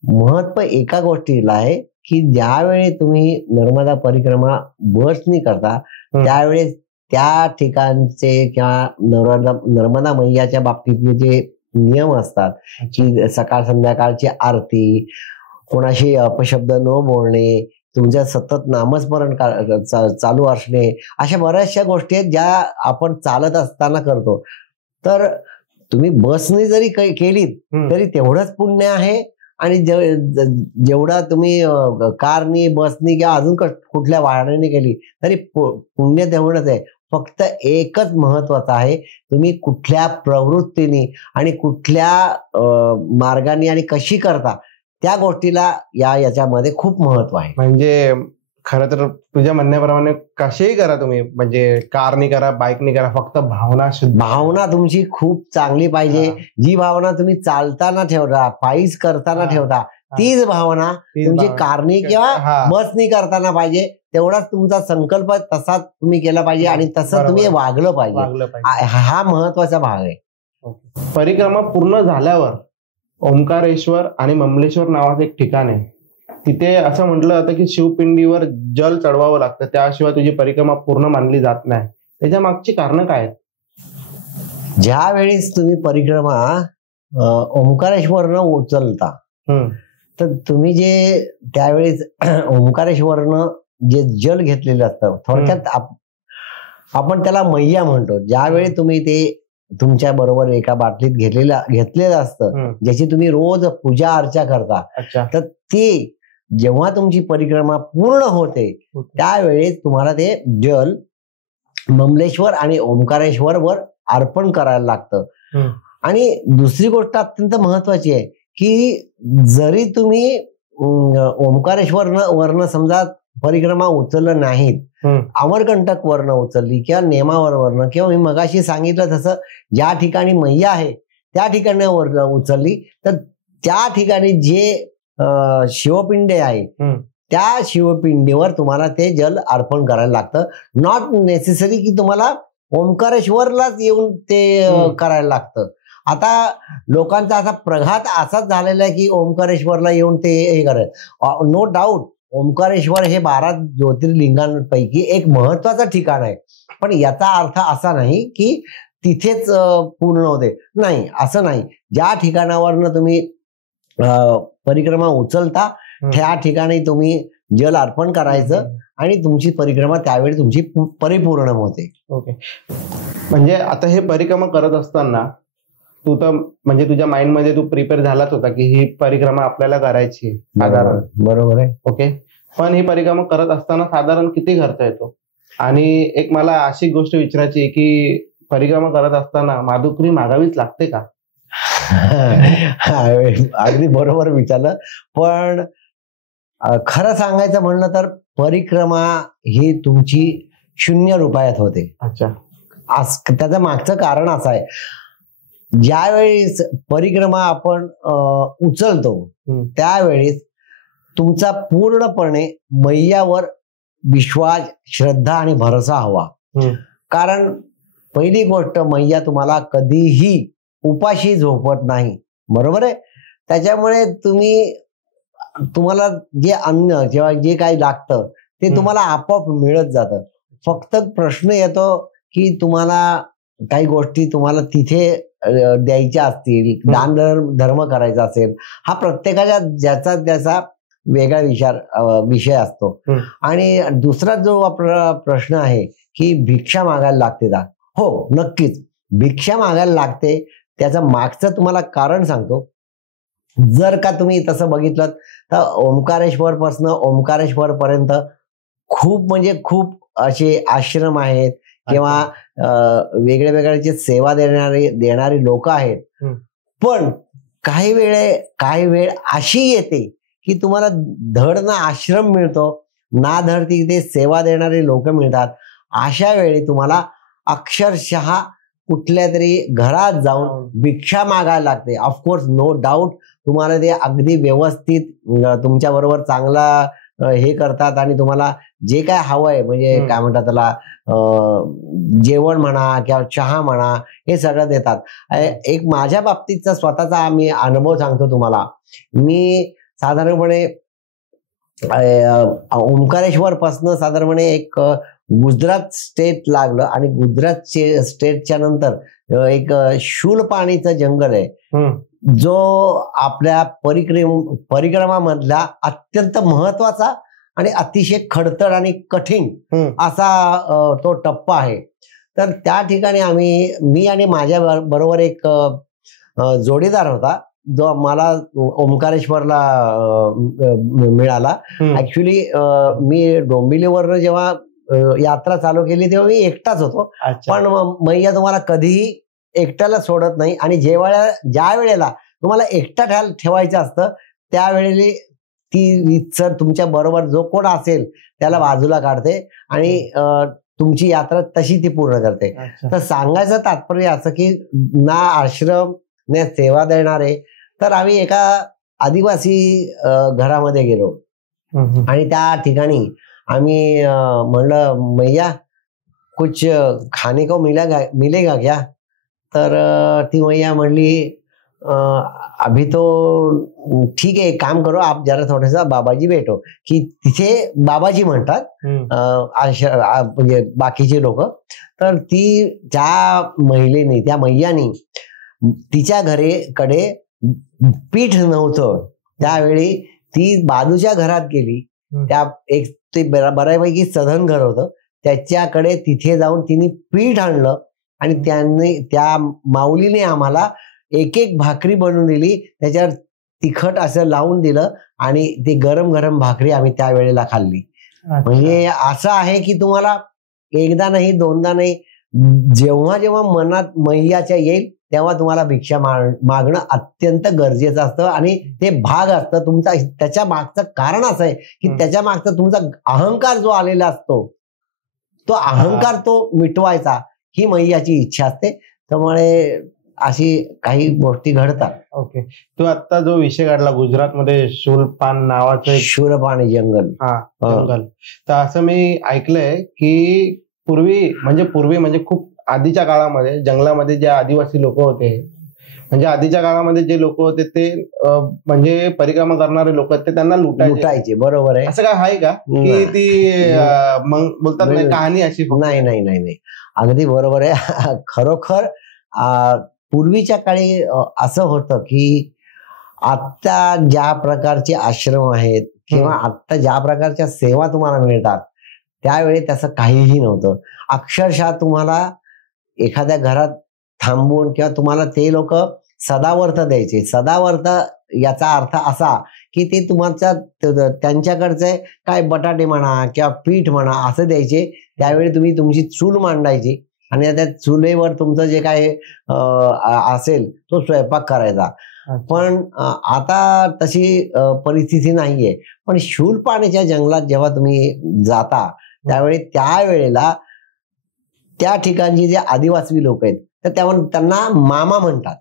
महत्व एका गोष्टीला आहे की ज्यावेळी तुम्ही नर्मदा परिक्रमा बसनी करता त्यावेळेस त्या ठिकाणचे किंवा नर्मदा मैयाच्या बाबतीतले जे नियम असतात की सकाळ संध्याकाळची आरती, कोणाशी अपशब्द न बोलणे, तुमच्या सतत नामस्मरण चालू असणे, अशा बऱ्याचशा गोष्टी आहेत ज्या आपण चालत असताना करतो. तर तुम्ही बसने जरी केलीत तरी तेवढंच पुण्य आहे आणि जेवढा तुम्ही कारनी, बसनी किंवा अजून कुठल्या वाहनाने केली तरी पुण्य तेवढंच आहे. फक्त एकच महत्वाचं आहे, तुम्ही कुठल्या प्रवृत्तीने आणि कुठल्या मार्गाने आणि कशी करता त्या गोष्टीला याच्यामध्ये खूप महत्व आहे. म्हणजे खरं तर तुझ्या म्हणण्याप्रमाणे कसेही करा तुम्ही, म्हणजे कारनी करा, बाईकनी करा, फक्त भावना तुमची खूप चांगली पाहिजे. जी भावना तुम्ही चालताना ठेवता, पायीच करताना ठेवता, तीच भावना तुमची कारनी किंवा बसनी करताना पाहिजे. तेवढाच तुमचा संकल्प तसा तुम्ही केला पाहिजे आणि तसं तुम्ही वागलं पाहिजे. हा महत्वाचा भाग आहे. परिक्रमा पूर्ण झाल्यावर ओंकारेश्वर आणि ममलेश्वर नावाचं एक ठिकाण आहे. तिथे असं म्हटलं जातं की शिवपिंडीवर जल चढवावं लागतं, त्याशिवाय तुझी परिक्रमा पूर्ण मानली जात नाही. त्याच्या मागची कारण काय आहेत? ज्या वेळेस तुम्ही परिक्रमा ओंकारेश्वरनं उचलता तर तुम्ही जे त्यावेळेस ओंकारेश्वरनं जे जल घेतलेलं असतं, थोडक्यात आपण त्याला मैया म्हणतो. ज्यावेळी तुम्ही ते तुमच्या बरोबर एका बाटलीत घेतलेलं असतं, ज्याची तुम्ही रोज पूजा अर्चा करता, तर ती जेव्हा तुमची परिक्रमा पूर्ण होते त्यावेळेस तुम्हाला ते जल ममलेश्वर आणि ओंकारेश्वर वर अर्पण करायला लागतं. आणि दुसरी गोष्ट अत्यंत महत्वाची आहे की जरी तुम्ही ओंकारेश्वर समजा परिक्रमा उचललं नाहीत, अमरकंटक वर्ण उचलली किंवा नेमावर वर्ण किंवा मी मगाशी सांगितलं तसं ज्या ठिकाणी मैया आहे त्या ठिकाणी वर्ण उचलली, तर त्या ठिकाणी जे शिवपिंडे आहे त्या शिवपिंडीवर तुम्हाला ते जल अर्पण करायला लागतं. नॉट नेसेसरी की तुम्हाला ओंकारेश्वरलाच येऊन ते करायला लागतं. आता लोकांचा असा प्रघात असाच झालेला आहे की ओंकारेश्वरला येऊन ते हे करायचं. नो डाऊट ओंकारेश्वर हे 12 ज्योतिर्लिंगांपैकी एक महत्वाचं ठिकाण आहे, पण याचा अर्थ असा नाही की तिथेच पूर्ण होते, नाही, असं नाही. ज्या ठिकाणावरनं तुम्ही परिक्रमा उचलता त्या ठिकाणी तुम्ही जल अर्पण करायचं आणि तुमची परिक्रमा त्यावेळी तुमची परिपूर्ण होते. ओके. म्हणजे आता हे परिक्रमा करत असताना तू तर म्हणजे तुझ्या माइंड मध्ये तू प्रिपेअर झालाच होता की ही परिक्रमा आपल्याला करायची साधारण, बरोबर आहे. ओके. पण ही परिक्रमा करत असताना साधारण किती खर्च येतो? आणि एक मला अशी गोष्ट विचारायची की परिक्रमा करत असताना माधुकरी मागावीच लागते का? अगदी बरोबर विचारलं. पण खरं सांगायचं म्हणलं तर परिक्रमा ही तुमची 0 रुपयात होते. अच्छा. त्याचं मागचं कारण असं आहे, ज्यावेळेस परिक्रमा आपण उचलतो त्यावेळेस तुमचा पूर्णपणे मैयावर विश्वास, श्रद्धा आणि भरोसा हवा. कारण पहिली गोष्ट, मैया तुम्हाला कधीही उपाशी झोपत नाही, बरोबर आहे. त्याच्यामुळे तुम्हाला जे अन्न किंवा जे काही लागतं ते तुम्हाला आपोआप मिळत जातं. फक्त प्रश्न येतो की तुम्हाला काही गोष्टी तुम्हाला तिथे द्यायच्या असतील, दान धर्म करायचा असेल, हा प्रत्येकाच्या ज्याचा त्याचा वेगळा विषय असतो. आणि दुसरा जो आपला प्रश्न आहे की भिक्षा मागायला लागते का? हो, नक्कीच भिक्षा मागायला लागते. त्याचं मागचं तुम्हाला कारण सांगतो. जर का तुम्ही तसं बघितलं तर ओंकारेश्वर पासून ओंकारेश्वर पर्यंत खूप म्हणजे खूप असे आश्रम आहेत किंवा वेगळे वेगळ्याचे सेवा देणारी लोक आहेत. पण काही वेळ अशी येते की तुम्हाला धड ना आश्रम मिळतो ना धड तिथे सेवा देणारे लोक मिळतात. अशा वेळी तुम्हाला अक्षरशः कुठल्या तरी घरात जाऊन भिक्षा मागायला लागते. ऑफकोर्स, नो डाऊट तुम्हाला ते अगदी व्यवस्थित तुमच्या बरोबर चांगला हे करतात आणि तुम्हाला जे काय हवंय, म्हणजे काय म्हणतात त्याला, जेवण म्हणा किंवा चहा म्हणा, हे सगळं देतात. एक माझ्या बाबतीतचा स्वतःचा मी अनुभव सांगतो तुम्हाला. मी साधारणपणे ओंकारेश्वर पासून साधारणपणे एक गुजरात स्टेट लागलं आणि गुजरात स्टेटच्या नंतर एक शूलपाणीचं जंगल आहे, जो आपल्या परिक्रमामधला अत्यंत महत्वाचा आणि अतिशय खडतर आणि कठीण असा तो टप्पा आहे. तर त्या ठिकाणी मी आणि माझ्या बरोबर एक जोडीदार होता, जो मला ओंकारेश्वरला मिळाला. ऍक्च्युली मी डोंबिवलीवर जेव्हा यात्रा चालू केली तेव्हा मी एकटाच होतो, पण मैया तुम्हाला कधीही एकट्याला सोडत नाही आणि ज्या वेळेला तुम्हाला एकटा ठेवायचं असतं त्यावेळेला ती सर तुमच्या बरोबर जो कोण असेल त्याला बाजूला काढते आणि तुमची यात्रा तशी ती पूर्ण करते. तर सांगायचं तात्पर्य असं की ना आश्रम ना सेवा देणारे, तर आम्ही एका आदिवासी घरामध्ये गेलो आणि त्या ठिकाणी आम्ही म्हणलं मैया कुछ खाने को मिलेगा क्या? तर ती मैया म्हणली अभी तो ठीक आहे, एक काम करो आप जरा थोडासा बाबाजी भेटो. की तिथे बाबाजी म्हणतात म्हणजे बाकीचे लोक. तर ती त्या महिलेने, त्या मैयानी तिच्या कडे पीठ नव्हतं त्यावेळी ती बाजूच्या घरात गेली. त्या एक ते बऱ्यापैकी सधन घर होतं, त्याच्याकडे तिथे जाऊन तिने पीठ आणलं आणि त्या माऊलीने आम्हाला एक एक भाकरी बनवून दिली, त्याच्यावर तिखट असं लावून दिलं आणि ती गरम गरम भाकरी आम्ही त्या वेळेला खाल्ली. म्हणजे असं आहे की तुम्हाला एकदा नाही दोनदा नाही, जेव्हा जेव्हा मनात मैयाच्या येईल तेव्हा तुम्हाला भिक्षा मागणं अत्यंत गरजेचं असतं आणि ते भाग असतं तुमचा. त्याच्या मागचं कारण असं आहे की त्याच्या मागचा तुमचा अहंकार जो आलेला असतो, तो अहंकार तो मिटवायचा ही मैयाची इच्छा असते. त्यामुळे अशी काही गोष्टी घडतात. ओके, तू आता जो विषय काढला गुजरातमध्ये शूलपान नावाचं शूलपाणी जंगल, जंगल, तर असं मी ऐकलंय की पूर्वी म्हणजे खूप आधीच्या काळामध्ये जंगलामध्ये जे आदिवासी लोक होते, म्हणजे आधीच्या काळामध्ये जे लोक होते ते म्हणजे परिक्रमा करणारे लोक ते त्यांना लुटायचे. बरोबर आहे. असं काय आहे का की ती मग बोलतात नाही कहाणी अशी? नाही नाही नाही नाही, अगदी बरोबर आहे. खरोखर पूर्वीच्या काळी असं होतं की आता ज्या प्रकारचे आश्रम आहेत किंवा आता ज्या प्रकारच्या सेवा तुम्हाला मिळतात त्यावेळी त्याचं काहीही नव्हतं. अक्षरशः तुम्हाला एखाद्या घरात थांबवून किंवा तुम्हाला ते लोक सदावर्त द्यायचे. सदावर्त याचा अर्थ असा की ते तुमच्या त्यांच्याकडचे काय बटाटे म्हणा किंवा पीठ म्हणा असं द्यायचे. त्यावेळी तुम्ही तुमची चूल मांडायची आणि त्या चुलेवर तुमचं जे काय असेल तो स्वयंपाक करायचा. पण आता तशी परिस्थिती नाहीये. पण शूलपाणीच्या जंगलात जेव्हा तुम्ही जाता त्यावेळी त्यावेळेला त्या ठिकाणचे जे आदिवासी लोक आहेत तर त्यांना मामा म्हणतात,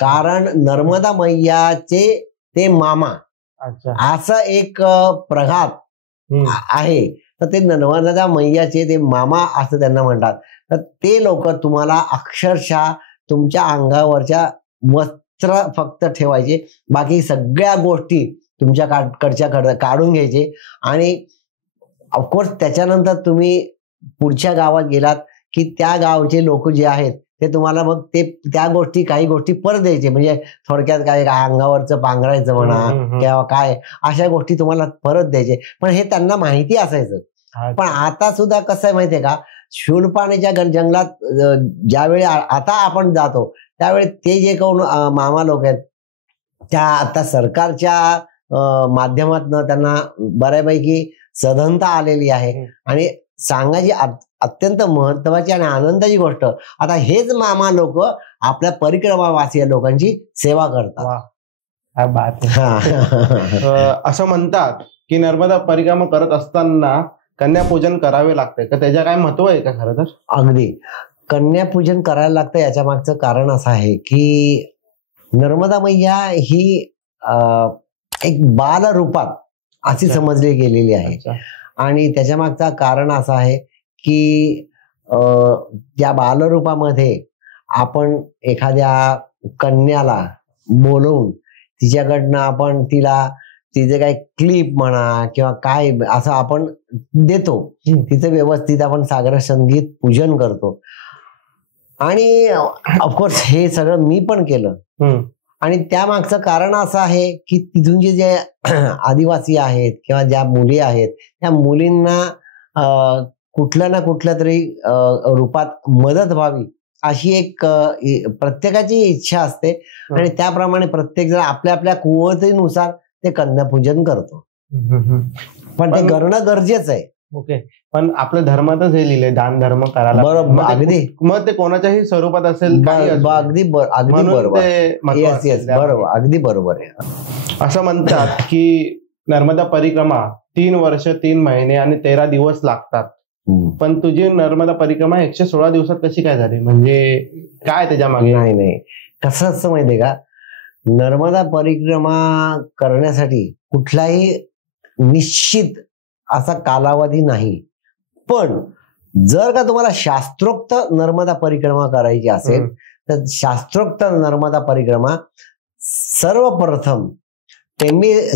कारण नर्मदा मैयाचे ते मामा असं एक प्रघात आहे. तर ते नर्मदा मैयाचे ते मामा असं त्यांना म्हणतात. तर ते लोक तुम्हाला अक्षरशः तुमच्या अंगावरच्या वस्त्र फक्त ठेवायचे, बाकी सगळ्या गोष्टी तुमच्याकडच्या काढून घ्यायचे. आणि ऑफकोर्स त्याच्यानंतर तुम्ही पुढच्या गावात गेलात की त्या गावचे लोक जे आहेत ते तुम्हाला मग त्या गोष्टी काही गोष्टी परत द्यायचे. म्हणजे थोडक्यात काय अंगावरचं पांघरायचं म्हणा किंवा काय अशा गोष्टी तुम्हाला परत द्यायचे. पण हे त्यांना माहिती असायचं. पण आता सुद्धा कसं आहे माहितीये का, शूलपाणीच्या जंगलात ज्यावेळी आता आपण जातो त्यावेळी ते जे कोण मामा लोक आहेत त्या आता सरकारच्या माध्यमातून त्यांना बऱ्यापैकी सधनता आलेली आहे. आणि सांगायची अत्यंत महत्वाची आणि आनंदाची गोष्ट, आता हेच मामा लोक आपल्या परिक्रमावासी लोकांची सेवा करतात. असं म्हणतात की नर्मदा परिक्रमा करत असताना कन्यापूजन करावे लागते का? त्याच्या काय महत्व आहे का? खरं तर अगदी कन्यापूजन करायला लागतं. याच्या मागचं कारण असं आहे की नर्मदा मैया ही एक बालरूपात अशी समजली गेलेली आहे. आणि त्याच्या मागचं कारण असं आहे की त्या बालरूपामध्ये आपण एखाद्या कन्याला बोलवून तिच्याकडनं आपण तिला तिचे काय क्लिप म्हणा किंवा काय असं आपण देतो, तिचं व्यवस्थित आपण सागर संगीत पूजन करतो. आणि ऑफकोर्स हे सगळं मी पण केलं. आणि त्यामागचं कारण असं आहे की तिथूनचे जे आदिवासी आहेत किंवा ज्या मुली आहेत त्या मुलींना कुठल्या ना कुठल्या तरी रूपात मदत व्हावी अशी एक प्रत्येकाची इच्छा असते. आणि त्याप्रमाणे प्रत्येक जण आपल्या आपल्या कुवतीनुसार ते कन्यापूजन करतो. पण ते करणं गरजेचं आहे. ओके, पण आपल्या धर्मातच हे लिहिलंय दान धर्म करायला. बरोबर, अगदी. मग ते कोणाच्याही स्वरूपात असेल, अगदी बरोबर. येस, बरोबर, अगदी बरोबर आहे. असं म्हणतात की नर्मदा परिक्रमा 3 वर्ष 3 महिने आणि 13 दिवस लागतात. पण तुझी नर्मदा परिक्रमा 116 दिवसात कशी काय झाली? म्हणजे काय त्याच्या मागे? नाही, कसं असतं माहितीये का, नर्मदा परिक्रमा करण्यासाठी कुठलाही निश्चित असा कालावधी नाही. पण जर का तुम्हाला शास्त्रोक्त नर्मदा परिक्रमा करायची असेल तर शास्त्रोक्त नर्मदा परिक्रमा सर्वप्रथम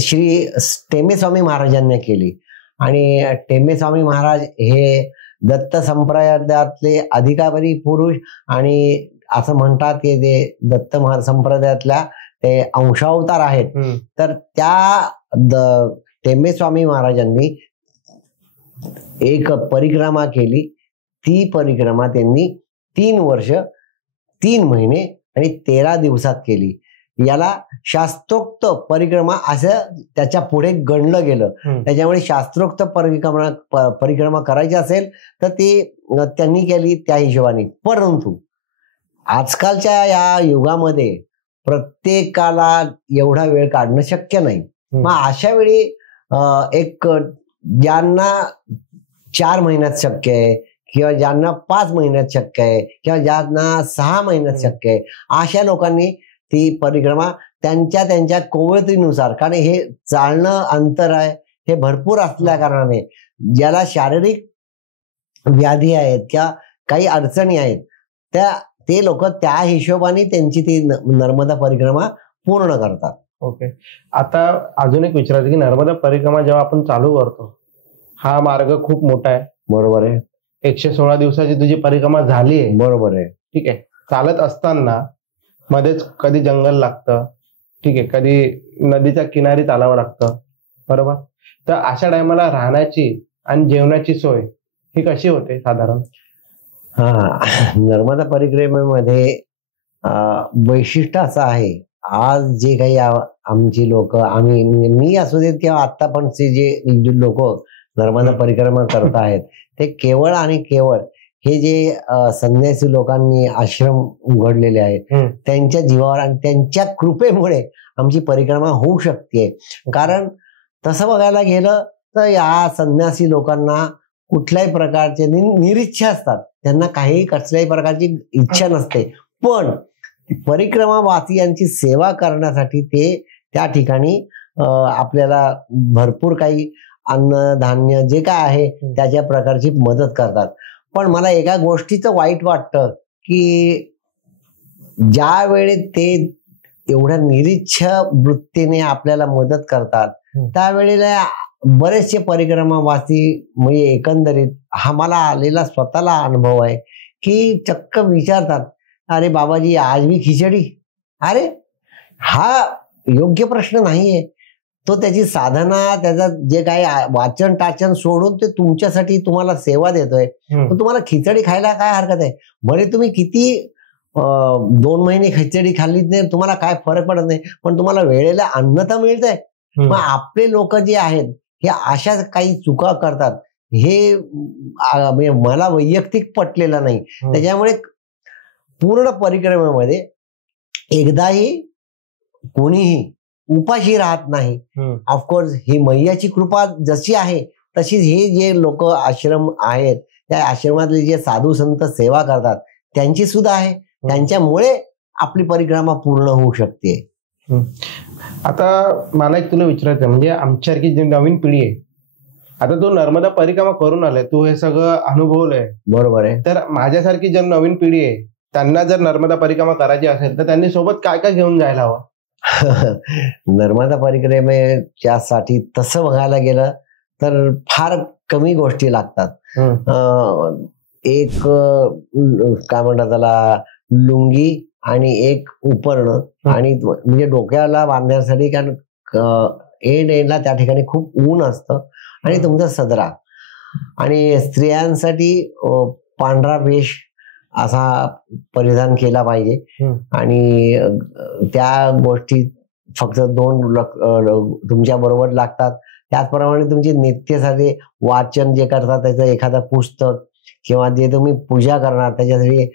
श्री टेंबे स्वामी महाराजांनी केली. आणि टेंबे स्वामी महाराज हे दत्त संप्रदायातले अधिकारी पुरुष आणि असं म्हणतात की ते दत्त संप्रदायातल्या ते अंशावतार आहेत. तर त्या टेंबे स्वामी महाराजांनी एक परिक्रमा केली. ती परिक्रमा त्यांनी 3 वर्ष 3 महिने आणि 13 दिवसात केली. याला शास्त्रोक्त परिक्रमा असं त्याच्या पुढे गणलं गेलं. त्याच्यामुळे शास्त्रोक्त परिक्रमा करायची असेल तर ती त्यांनी केली त्या हिशोबाने. परंतु आजकालच्या या युगामध्ये प्रत्येकाला एवढा वेळ काढणं शक्य नाही. मग अशा वेळी एक ज्यांना 4 महिन्यात शक्य आहे किंवा ज्यांना 5 महिन्यात शक्य आहे किंवा ज्यांना 6 महिन्यात शक्य आहे अशा लोकांनी ती परिक्रमा त्यांच्या कोवळतीनुसार, कारण हे चालणं अंतर आहे हे भरपूर असल्या कारणाने ज्याला शारीरिक व्याधी आहेत किंवा काही अडचणी आहेत ते लोक त्या हिशोबाने त्यांची ती नर्मदा परिक्रमा पूर्ण करतात. ओके, आता अजून एक विचारायचं की नर्मदा परिक्रमा जेव्हा आपण चालू करतो हा मार्ग खूप मोठा आहे. बरोबर आहे. 116 दिवसाची तुझी परिक्रमा झाली आहे. बरोबर आहे. ठीक आहे. चालत असताना मध्येच कधी जंगल लागतं, ठीक आहे, कधी नदीच्या किनारी चालावं लागतं, बरोबर. तर अशा टायमाला राहण्याची आणि जेवणाची सोय ही कशी होते साधारण? नर्मदा परिक्रमेमध्ये वैशिष्ट्य असं आहे, आज जे काही आमची लोक मी असू देत किंवा आता पण जे लोक नर्मदा परिक्रमा करत आहेत ते केवळ आणि केवळ हे जे संन्यासी लोकांनी आश्रम उघडलेले आहेत त्यांच्या जीवावर आणि त्यांच्या कृपेमुळे आमची परिक्रमा होऊ शकते. कारण तसं बघायला गेलं तर या संन्यासी लोकांना कुठल्याही प्रकारचे निरीच्छा असतात, त्यांना काही कसल्याही प्रकारची इच्छा नसते. पण परिक्रमावासियांची सेवा करण्यासाठी ते त्या ठिकाणी आपल्याला भरपूर काही अन्न धान्य जे काय आहे त्याच्या प्रकारची मदत करतात. पण मला एका गोष्टीचं वाईट वाटतं की ज्या वेळी ते एवढ्या निरीच्छ वृत्तीने आपल्याला मदत करतात त्यावेळेला बरेचसे परिक्रमावासी म्हणजे एकंदरीत हा मला आलेला स्वतःला अनुभव आहे की चक्क विचारतात, अरे बाबाजी आज भी खिचडी? अरे हा योग्य प्रश्न नाहीये. तो त्याची साधना त्याचा जे काही वाचन टाचन सोडून ते तुमच्यासाठी तुम्हाला सेवा देतोय. तुम्हाला खिचडी खायला काय हरकत आहे? भले तुम्ही किती 2 महिने खिचडी खाल्लीच नाही तुम्हाला काय फरक पडत नाही, पण तुम्हाला वेळेला अन्न तर मिळतंय. मग आपले लोक जे आहेत हे अशा काही चुका करतात हे मला वैयक्तिक पटलेलं नाही. त्याच्यामुळे पूर्ण परिक्रमेमध्ये एकदाही कोणीही उपाशी राहत नाही. ऑफकोर्स ही मैयाची कृपा जशी आहे तशीच हे जे लोक आश्रम आहेत त्या आश्रमातले जे साधू संत सेवा करतात त्यांची सुद्धा आहे. त्यांच्यामुळे आपली परिक्रमा पूर्ण होऊ शकते. आता मला एक तुला विचारायचं म्हणजे आमच्यासारखी जी नवीन पिढी आहे, आता तू नर्मदा परिक्रमा करून आलाय, तू हे सगळं अनुभवलंय, बरोबर आहे. तर माझ्यासारखी जी नवीन पिढी आहे त्यांना जर नर्मदा परिक्रमा करायची असेल तर त्यांनी सोबत काय काय घेऊन जायला हवं? नर्मदा परिक्रमेच्यासाठी तसं बघायला गेलं तर फार कमी गोष्टी लागतात. एक काय म्हणतात त्याला, लुंगी आणि एक उपर्ण, आणि म्हणजे डोक्याला बांधण्यासाठी, कारण एंडला त्या ठिकाणी खूप ऊन असतं, आणि तुमचा सदरा, आणि स्त्रियांसाठी पांढरा वेश असा परिधान केला पाहिजे. आणि त्या गोष्टी फक्त 2 तुमच्या बरोबर लागतात. त्याचप्रमाणे तुमचे नित्यसाठी वाचन जे करतात त्याचं एखादं पुस्तक, किंवा जे तुम्ही पूजा करणार त्याच्यासाठी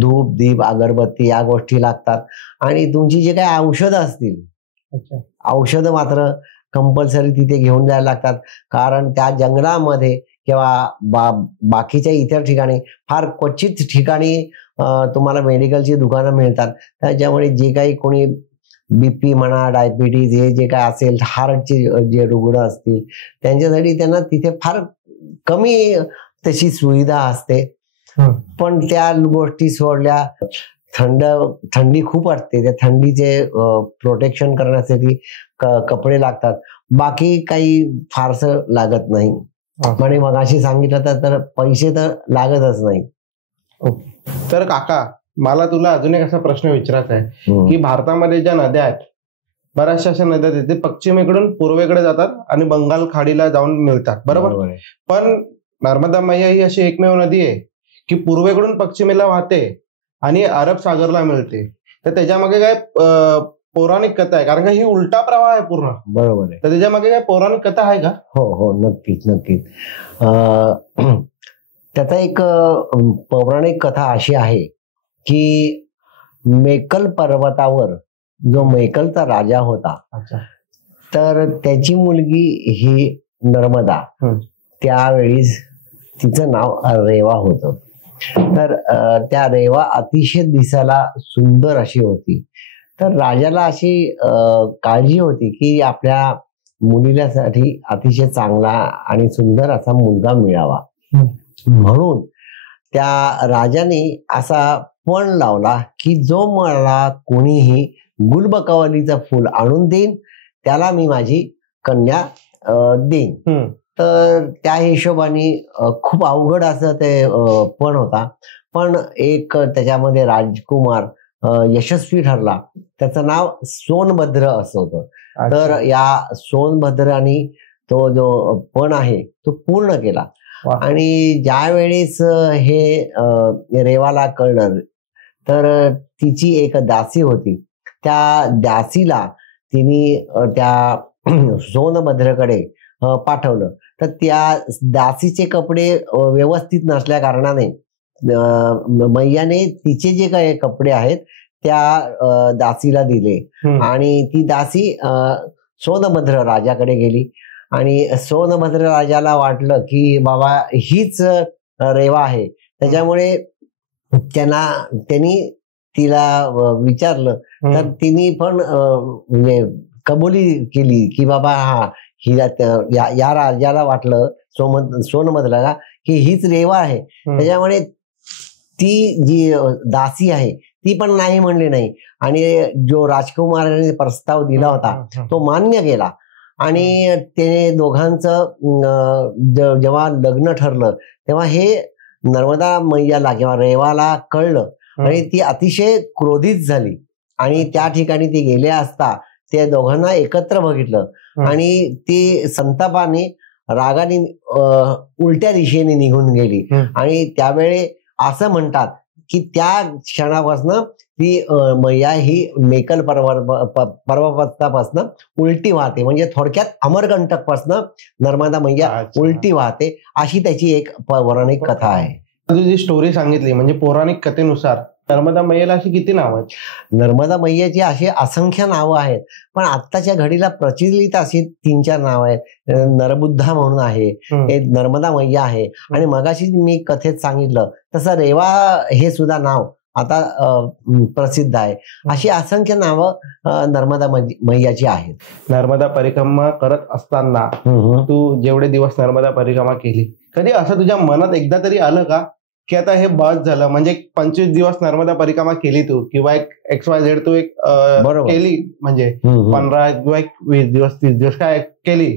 धूप, दीप, अगरबत्ती या गोष्टी लागतात. आणि तुमची जे काही औषधं असतील, औषधं मात्र कंपल्सरी तिथे घेऊन जायला लागतात. कारण त्या जंगलामध्ये किंवा बाकीच्या इतर ठिकाणी, फार क्वचित ठिकाणी तुम्हाला मेडिकलची दुकानं मिळतात. त्याच्यामुळे जे काही कोणी BP म्हणा, डायबिटीज, हे जे काय असेल, हार्टचे जे रुग्ण असतील त्यांच्यासाठी त्यांना तिथे फार कमी तशी सुविधा असते. पण त्या गोष्टी सोडल्या, थंडी खूप वाटते, त्या थंडीचे प्रोटेक्शन करण्यासाठी कपडे लागतात. बाकी काही फारसं लागत नाही. आणि मग अशी सांगितलं तर पैसे तर लागतच नाही. तर काका, मला तुला अजून एक असा प्रश्न विचारायचा आहे की भारतामध्ये ज्या नद्या आहेत, बऱ्याचशा अशा नद्या आहेत ते पश्चिमेकडून पूर्वेकडे जातात आणि बंगाल खाडीला जाऊन मिळतात, बरोबर? पण नर्मदा मैया ही अशी एकमेव नदी आहे की पूर्वेकडून पश्चिमेला वाहते आणि अरब सागरला मिळते. तर त्याच्यामागे काय पौराणिक कथा आहे? कारण का ही उलटा प्रवाह आहे पूर्ण, बरोबर आहे. तर त्याच्यामागे काय पौराणिक कथा आहे का? हो, नक्कीच. त्याचा एक पौराणिक कथा अशी आहे की मेकल पर्वतावर जो मेकलचा राजा होता, तर त्याची मुलगी ही नर्मदा, त्यावेळी तिचं नाव रेवा होतं. तर त्या रेवा अतिशय दिसायला सुंदर अशी होती. तर राजाला अशी काळजी होती की आपल्या मुलीसाठी अतिशय चांगला आणि सुंदर असा मुलगा मिळावा. म्हणून त्या राजाने असा पण लावला की जो मला कोणीही गुलबकवलीचं फूल आणून देईन त्याला मी माझी कन्या देईन. तर त्या हिशोबाने खूप अवघड असं ते पण होता. पण एक त्याच्यामध्ये राजकुमार यशस्वी ठरला. त्याचं नाव सोनभद्र असं होतं. तर या सोनभद्राने तो जो पण आहे तो पूर्ण केला. आणि ज्या वेळेस हे रेवाला कळलं तर तिची एक दासी होती. त्या दासीला तिने त्या सोनभद्रकडे पाठवलं. तर त्या दासीचे कपडे व्यवस्थित नसल्या कारणाने मैयाने तिचे जे काही कपडे आहेत त्या दासीला दिले. आणि ती दासी सोनभद्र राजाकडे गेली. आणि सोनभद्र राजाला वाटलं की बाबा हीच रेवा आहे. त्याच्यामुळे त्यांनी तिला विचारलं. तर तिने पण म्हणजे कबुली केली की बाबा हा हिला या राजाला वाटलं सोनभद्रला की हीच रेवा आहे. त्याच्यामुळे ती जी दासी आहे ती पण नाही म्हणली नाही. आणि जो राजकुमाराने प्रस्ताव दिला होता तो मान्य केला. आणि ते दोघांचं जेव्हा लग्न ठरलं तेव्हा हे नर्मदा मैयाला किंवा रेवाला कळलं. आणि ती अतिशय क्रोधित झाली. आणि त्या ठिकाणी ती गेले असता त्या दोघांना एकत्र बघितलं. आणि ती संतापाने रागाने उलट्या दिशेने निघून गेली. आणि त्यावेळी असं म्हणतात की त्या क्षणापासून ती मैया ही मेकल पर्वतापासून उलटी वाहते. म्हणजे थोडक्यात अमरकंटक पासून नर्मदा मैया उलटी वाहते, अशी त्याची एक पौराणिक कथा आहे. जी स्टोरी सांगितली म्हणजे पौराणिक कथेनुसार नर्मदा मैयाला अशी किती नावं आहेत? नर्मदा मैयाची अशी असंख्य नावं आहेत. पण आत्ताच्या घडीला प्रचलित अशी 3-4 नावं आहेत. नरबुद्धा म्हणून आहे, नर्मदा मैया आहे, आणि मगाशी मी कथेत सांगितलं तसं रेवा हे सुद्धा नाव आता प्रसिद्ध आहे. अशी असंख्य नावं नर्मदा मैयाची आहेत. नर्मदा परिक्रमा करत असताना तू जेवढे दिवस नर्मदा परिक्रमा केली, कधी असं तुझ्या मनात एकदा तरी आलं का की आता हे बस झालं, म्हणजे 25 दिवस नर्मदा परिक्रमा केली तू, किंवा एक XYZ तू एक केली, म्हणजे 15 किंवा 20 दिवस 30 दिवस काय केली,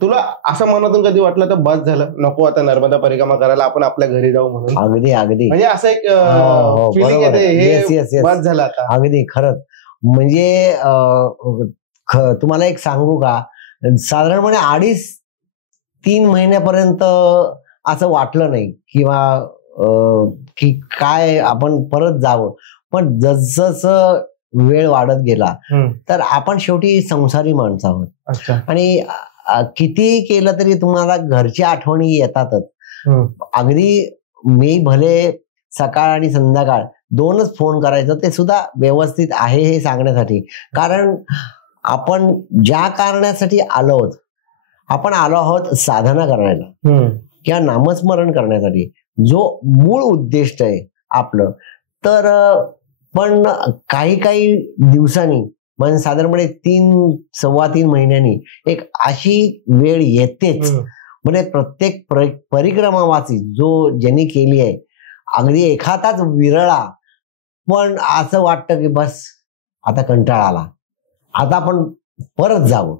तुला असं मनातून कधी वाटलं तर बस झालं, नको आता नर्मदा परिक्रमा करायला, आपण आपल्या घरी जाऊ म्हणून? अगदी अगदी म्हणजे असं एक फिलिंग येते, हे बस झालं आता. अगदी खरंच. म्हणजे तुम्हाला एक सांगू का, साधारणपणे 2.5-3 महिन्यापर्यंत असं वाटलं नाही किंवा की काय आपण परत जावं. पण जसं वेळ वाढत गेला तर आपण शेवटी संसारी माणसं आहोत, आणि किती केलं तरी तुम्हाला घरच्या आठवणी येतातच. अगदी मी भले सकाळ आणि संध्याकाळ 2च फोन करायचं, ते सुद्धा व्यवस्थित आहे हे सांगण्यासाठी. कारण आपण ज्या कारणासाठी आलो आहोत, आपण आलो आहोत साधना करायला किंवा नामस्मरण करण्यासाठी, जो मूळ उद्दिष्ट आहे आपलं. तर पण काही दिवसांनी, म्हणजे साधारणपणे 3-3.25 महिन्यांनी एक अशी वेळ येतेच, म्हणजे प्रत्येक परिक्रमावासी जो ज्यांनी केली आहे, अगदी एखादाच विरळा, पण असं वाटतं की बस आता कंटाळा आला, आता आपण परत जावं,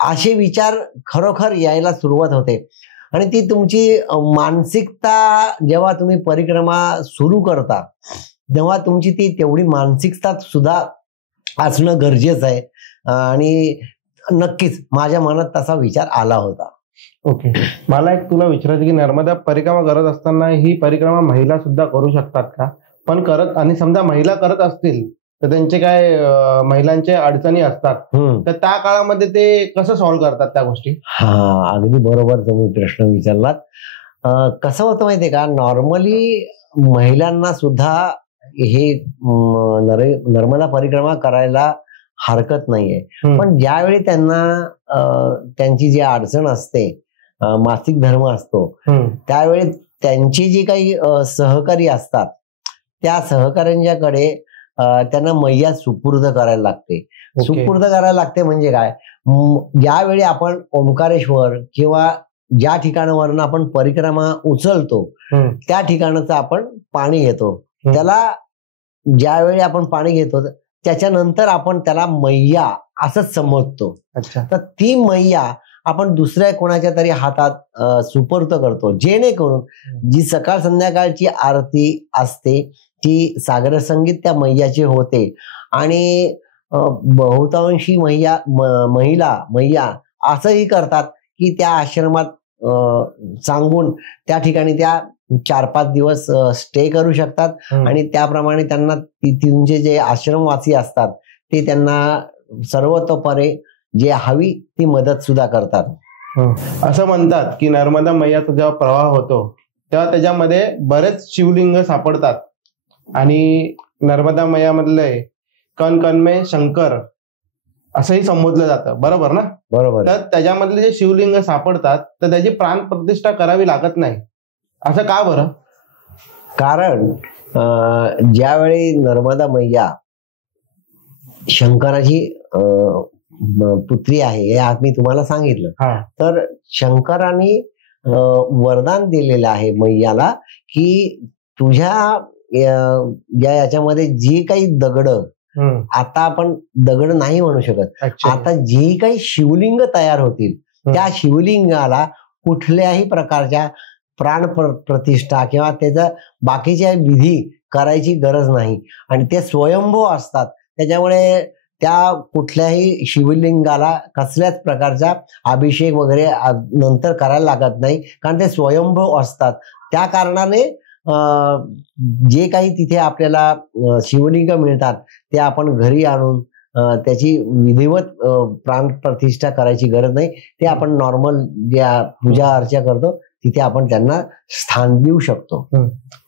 असे विचार खरोखर यायला सुरुवात होते. आणि ती तुमची मानसिकता, जेव्हा तुम्ही परिक्रमा सुरू करता तेव्हा तुमची ती तेवढी मानसिकता सुद्धा असणं गरजेचं आहे. आणि नक्कीच माझ्या मनात तसा विचार आला होता. ओके, मला एक तुला विचारायचं की नर्मदा परिक्रमा करत असताना ही परिक्रमा महिला सुद्धा करू शकतात का? पण करत, आणि समजा महिला करत असतील तर त्यांचे काय महिलांचे अडचणी असतात, तर त्या काळामध्ये ते कसं सॉल्व्ह करतात त्या गोष्टी? हा, अगदी बरोबर तुम्ही प्रश्न विचारलात. कसं होतं माहितीये का, नॉर्मली महिलांना सुद्धा हे नर्मदा परिक्रमा करायला हरकत नाहीये. पण ज्यावेळी त्यांना त्यांची जी अडचण असते, मासिक धर्म असतो, त्यावेळी त्यांची जी काही सहकारी असतात, त्या सहकाऱ्यांच्याकडे त्यांना मैया सुपूर्द करायला लागते. सुपूर्द करायला लागते म्हणजे काय, ज्यावेळी आपण ओंकारेश्वर किंवा ज्या ठिकाणावरून आपण परिक्रमा उचलतो त्या ठिकाणाचं आपण पाणी घेतो, त्याला ज्यावेळी आपण पाणी घेतो त्याच्यानंतर आपण त्याला मैया असंच समजतो. तर ती मैया आपण दुसऱ्या कोणाच्या तरी हातात सुपूर्द करतो, जेणेकरून जी सकाळ संध्याकाळची आरती असते ती सागर संगीत त्या मैयाचे होते. आणि बहुतांशी मैया असंही करतात की त्या आश्रमात सांगून त्या ठिकाणी त्या 4-5 दिवस स्टे करू शकतात, आणि त्याप्रमाणे त्यांना तिथूनचे जे आश्रमवासी असतात ते त्यांना सर्वतोपरी जे हवी ती मदत सुद्धा करतात. असं म्हणतात की नर्मदा मैयाचा जेव्हा प्रवाह होतो तेव्हा त्याच्यामध्ये बरेच शिवलिंग सापडतात, आणि नर्मदा मैयामधले कण कण में शंकर असंही संबोधलं जातं, बरोबर ना? बरोबर. तर त्याच्यामधले जे शिवलिंग सापडतात तर त्याची प्राण प्रतिष्ठा करावी लागत नाही, असं का बरं? कारण ज्यावेळी नर्मदा मैया शंकराची पुत्री आहे हे आज मी तुम्हाला सांगितलं, तर शंकराने वरदान दिलेलं आहे मैयाला की तुझ्या याच्यामध्ये जी काही दगड, आता आपण दगड नाही म्हणू शकत, आता जी काही शिवलिंग तयार होतील त्या शिवलिंगाला कुठल्याही प्रकारच्या प्राण प्रतिष्ठा किंवा त्याचा बाकीच्या विधी करायची गरज नाही, आणि ते स्वयंभू असतात. त्याच्यामुळे त्या कुठल्याही शिवलिंगाला कसल्याच प्रकारचा अभिषेक वगैरे नंतर करायला लागत नाही, कारण ते स्वयंभू असतात. त्या कारणाने जे काही तिथे आपल्याला शिवलिंग मिळतात ते आपण घरी आणून त्याची विधिवत प्राण प्रतिष्ठा करायची गरज नाही. ते आपण नॉर्मल ज्या पूजा अर्चा करतो तिथे आपण त्यांना स्थान देऊ शकतो.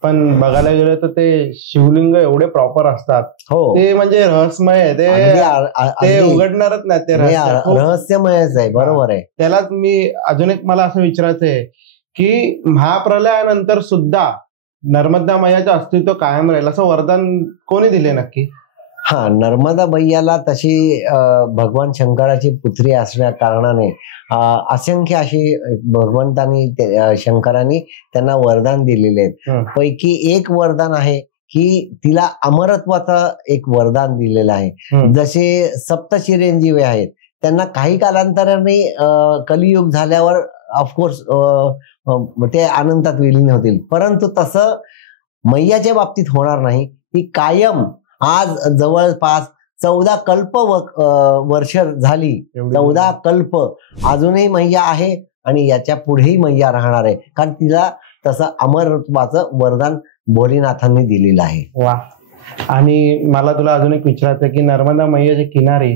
पण बघायला गेलं तर ते शिवलिंग एवढे प्रॉपर असतात, हो, ते म्हणजे रहस्यमय आहे, ते उघडणारच नाही, ते रहस्यमयच आहे. बरोबर आहे. त्यालाच मी अजून एक मला असं विचारायचं आहे की महाप्रलयानंतर सुद्धा नर्मदा मैयाचं अस्तित्व कायम राहील असं वरदान कोणी दिले नक्की? हा, नर्मदा मैयाला तशी भगवान शंकराची पुत्री असल्या कारणाने असंख्य अशी भगवंतांनी शंकरांनी त्यांना वरदान दिलेले आहेत. पैकी एक वरदान आहे की तिला अमरत्वाचं एक वरदान दिलेलं आहे. जसे सप्त चिरंजीवी आहेत, त्यांना काही कालांतराने कलियुग झाल्यावर ऑफकोर्स ते अनंतात विलीन होतील, परंतु तसं मैयाच्या बाबतीत होणार नाही. ती कायम आज जवळपास 14 कल्प वर्ष झाली, 14 कल्प अजूनही मैया आहे आणि याच्या पुढेही मैया राहणार आहे, कारण तिला तसं अमरत्वाचं वरदान भोलेनाथांनी दिलेलं आहे. वा. आणि मला तुला अजून एक विचारायचं की नर्मदा मैयाचे किनारे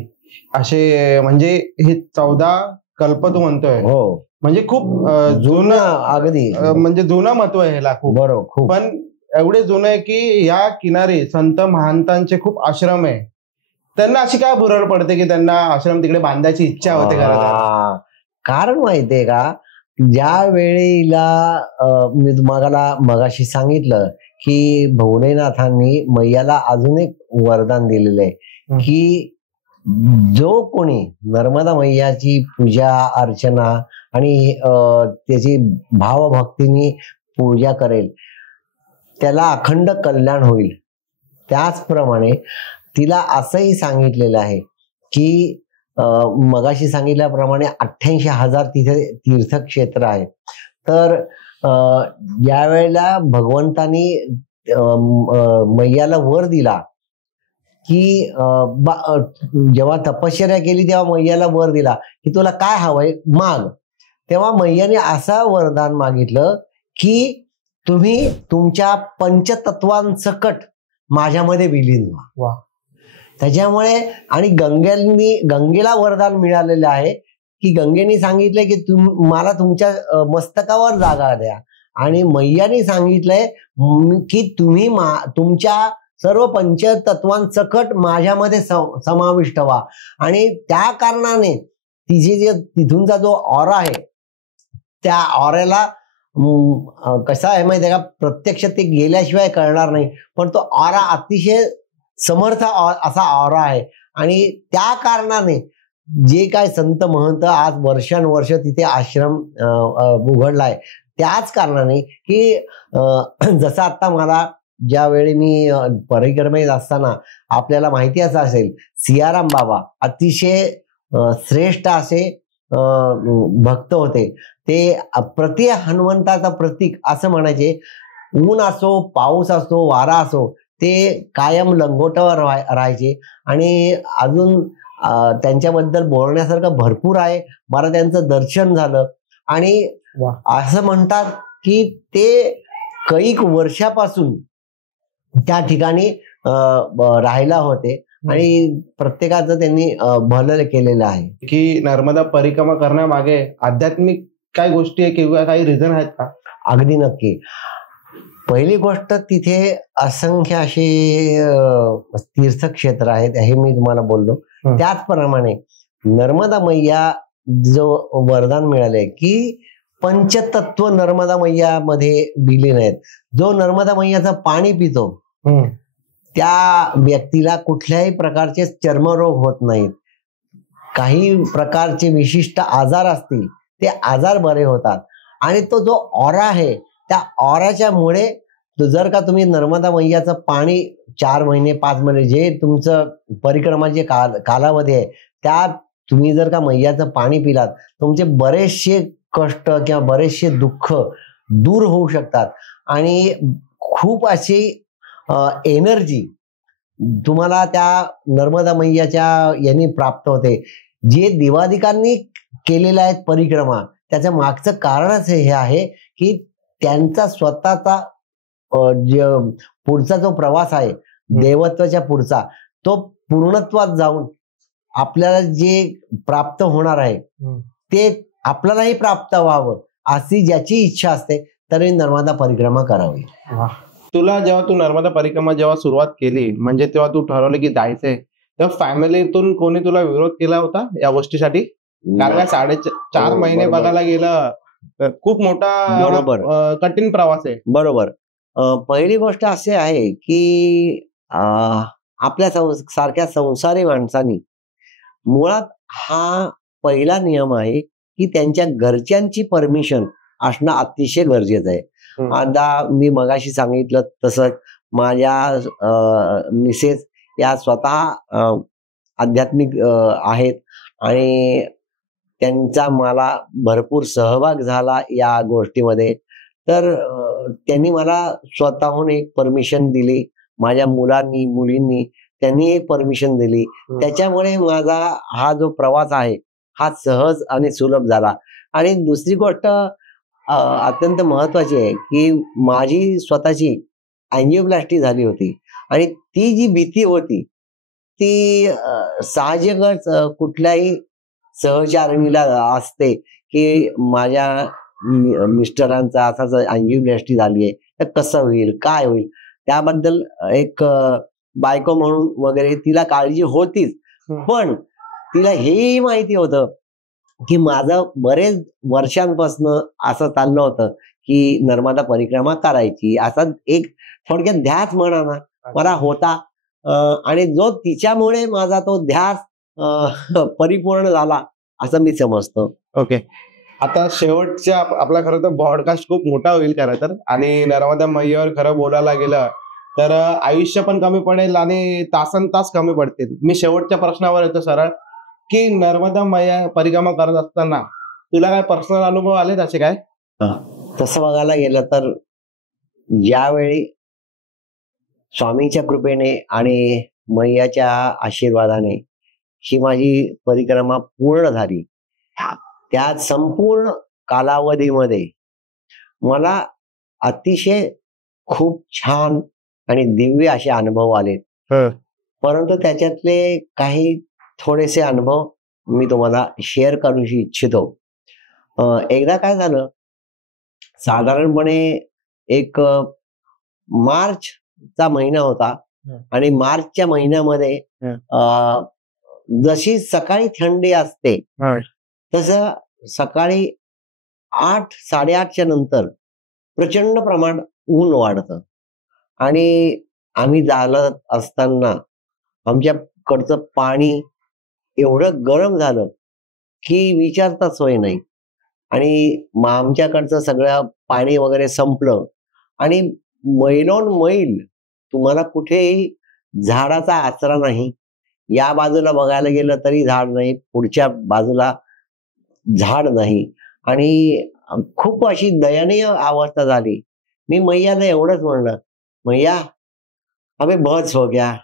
असे म्हणजे हे 14 कल्प तू म्हणतोय, हो, म्हणजे खूप जुनं, अगदी म्हणजे जुनं महत्व आहे ह्याला खूप. बरोबर, खूप. पण एवढे जुनं आहे की या किनारी संत महंतांचे खूप आश्रम आहे. त्यांना अशी काय भुरळ पडते की त्यांना आश्रम तिकडे बांधायची इच्छा होते? कारण माहितीये का, ज्या वेळेला मी तुम्हाला मगाशी सांगितलं की भोलेनाथांनी मैयाला अजून एक वरदान दिलेलं आहे की जो कोणी नर्मदा मैयाची पूजा अर्चना आणि त्याची भावभक्तीने पूजा करेल त्याला अखंड कल्याण होईल. त्याचप्रमाणे तिला असंही सांगितलेलं आहे की मगाशी सांगितल्याप्रमाणे 88,000 तिथे तीर्थक्षेत्र आहेत. तर ज्यावेळेला भगवंतानी मैयाला वर दिला की जेव्हा तपश्चर्या केली तेव्हा मैयाला वर दिला की तुला काय हवंय माग, तेव्हा मैयाने असं वरदान मागितलं की तुम्ही तुमच्या पंचतत्वांसकट माझ्यामध्ये विलीन व्हा. त्याच्यामुळे आणि गंगेला वरदान मिळालेलं आहे की गंगेने सांगितलंय की मला तुमच्या मस्तकावर जागा द्या, आणि मैयाने सांगितलंय की तुम्ही तुमच्या सर्व पंचतत्वांसकट माझ्यामध्ये समाविष्ट व्हा. आणि त्या कारणाने तिचे जे तिथूनचा जो ऑरा आहे त्या ऑऱ्याला कसा आहे माहिती आहे का, प्रत्यक्ष ते गेल्याशिवाय कळणार नाही, पण तो ऑरा अतिशय समर्थ असा ऑरा आहे. आणि त्या कारणाने जे काय संत महंत आज वर्षानुवर्ष तिथे आश्रम उघडलाय, त्याच कारणाने की जसं आता मला ज्यावेळी मी परिक्रमेत असताना आपल्याला माहिती असं असेल, सियाराम बाबा अतिशय श्रेष्ठ असे भक्त होते. ते प्रति हनुमंताचं प्रतीक असं म्हणायचे. ऊन असो, पाऊस असो, वारा असो, ते कायम लंगोटावर राहायचे. आणि अजून त्यांच्याबद्दल बोलण्यासारखं भरपूर आहे. मला त्यांचं दर्शन झालं आणि असं म्हणतात की ते कैक वर्षापासून त्या ठिकाणी राहायला होते आणि प्रत्येकाचं त्यांनी भलं केलेलं आहे. की नर्मदा परिक्रमा करण्यामागे आध्यात्मिक काय गोष्टी आहे किंवा काही रिझन आहेत का? अगदी नक्की. पहिली गोष्ट, तिथे असंख्य असे तीर्थक्षेत्र आहेत हे मी तुम्हाला बोललो. त्याचप्रमाणे नर्मदा मैया जो वरदान मिळाले की पंचतत्व नर्मदा मैयामध्ये विलीन आहेत. जो नर्मदा मैयाचं पाणी पितो त्या व्यक्तीला कुठल्याही प्रकारचे चर्मरोग होत नाहीत. काही प्रकारचे विशिष्ट आजार असतील ते आजार बरे होतात. आणि तो जो ऑरा आहे त्या ऑराच्या मुळे जर का तुम्ही नर्मदा मैयाचं पाणी 4 महिने 5 महिने जे तुमचं परिक्रमाचे कालावधी आहे त्यात तुम्ही जर का मैयाचं पाणी पिलात, तुमचे बरेचसे कष्ट किंवा बरेचसे दुःख दूर होऊ शकतात. आणि खूप अशी एनर्जी तुम्हाला त्या नर्मदा मैयाच्या यांनी प्राप्त होते. जे देवादिकांनी केलेल्या आहेत परिक्रमा, त्याच्या मागचं कारणच हे आहे की त्यांचा स्वतःचा पुढचा जो प्रवास आहे देवत्वाच्या पुढचा, तो पूर्णत्वात जाऊन आपल्याला जे प्राप्त होणार आहे ते आपल्यालाही प्राप्त व्हावं अशी ज्याची इच्छा असते तरी नर्मदा परिक्रमा करावी. तुला जेव्हा तू नर्मदा परिक्रमा जेव्हा सुरुवात केली, म्हणजे तेव्हा तू ठरवलं की जायचंय, तेव्हा फॅमिलीतून कोणी तुला विरोध केला होता या गोष्टीसाठी? कारण 4.5 महिने बघायला गेलं खूप मोठा, बरोबर, कठीण प्रवास आहे. बरोबर. पहिली गोष्ट अशी आहे की आपल्या सारख्या संसारी माणसांनी मुळात हा पहिला नियम आहे की त्यांच्या घरच्यांची परमिशन असणं अतिशय गरजेचं आहे. आता मी मगाशी सांगितलं तसं माझ्या मिसेस या स्वतः आध्यात्मिक आहेत आणि त्यांचा मला भरपूर सहभाग झाला या गोष्टीमध्ये. तर त्यांनी मला स्वतःहून एक परमिशन दिली, माझ्या मुलांनी मुलींनी त्यांनी एक परमिशन दिली. त्याच्यामुळे माझा हा जो प्रवास आहे हा सहज आणि सुलभ झाला. आणि दुसरी गोष्ट अत्यंत महत्वाची आहे की माझी स्वतःची अँजिओप्लास्टी झाली होती आणि ती जी भीती होती ती साहजिकच कुठल्याही सहचारिणीला असते की माझ्या मिस्टरांचा असाच अँजिओप्लास्टी झाली आहे, तर कसं होईल, काय होईल, त्याबद्दल एक बायको म्हणून वगैरे तिला काळजी होतीच. पण तिला हेही माहिती होतं की माझं बरेच वर्षांपासून असं चाललं होतं की नर्मदा परिक्रमा करायची, असा एक थोडक्यात ध्यास म्हणा ना मला होता. आणि जो तिच्यामुळे माझा तो ध्यास परिपूर्ण झाला असं मी समजतो. ओके, आता शेवटच्या आपला खरं तर पॉडकास्ट खूप मोठा होईल खरं तर, आणि नर्मदा मैयावर खरं बोलायला गेलं तर आयुष्य पण कमी पडेल आणि तासन तास कमी पडतील. मी शेवटच्या प्रश्नावर येतो सरळ, की नर्मदा मैया परिक्रमा करत असताना तुला काय पर्सनल अनुभव आले त्याचे काय? तसं बघायला गेलं तर ज्यावेळी स्वामींच्या कृपेने आणि मैयाच्या आशीर्वादाने ही माझी परिक्रमा पूर्ण झाली, त्या संपूर्ण कालावधीमध्ये मला अतिशय खूप छान आणि दिव्य असे अनुभव आले. परंतु त्याच्यातले काही थोडेसे अनुभव मी तुम्हाला शेअर करू इच्छितो. एकदा काय झालं, साधारणपणे एक मार्चचा महिना होता आणि मार्चच्या महिन्यामध्ये जशी सकाळी थंडी असते तसं सकाळी 8-8:30च्या नंतर प्रचंड प्रमाण ऊन वाढतं आणि आम्ही चालत असताना आमच्याकडचं पाणी एवढं गरम झालं की विचारता सोय नाही. आणि आमच्याकडचं सगळं पाणी वगैरे संपलं आणि मैलोन मैल तुम्हाला कुठेही झाडाचा आसरा नाही. या बाजूला बघायला गेलं तरी झाड नाही, पुढच्या बाजूला झाड नाही आणि खूप अशी दयनीय अवस्था झाली. मी मैयाला एवढंच म्हणलं, मैया हमें बहुत हो गया,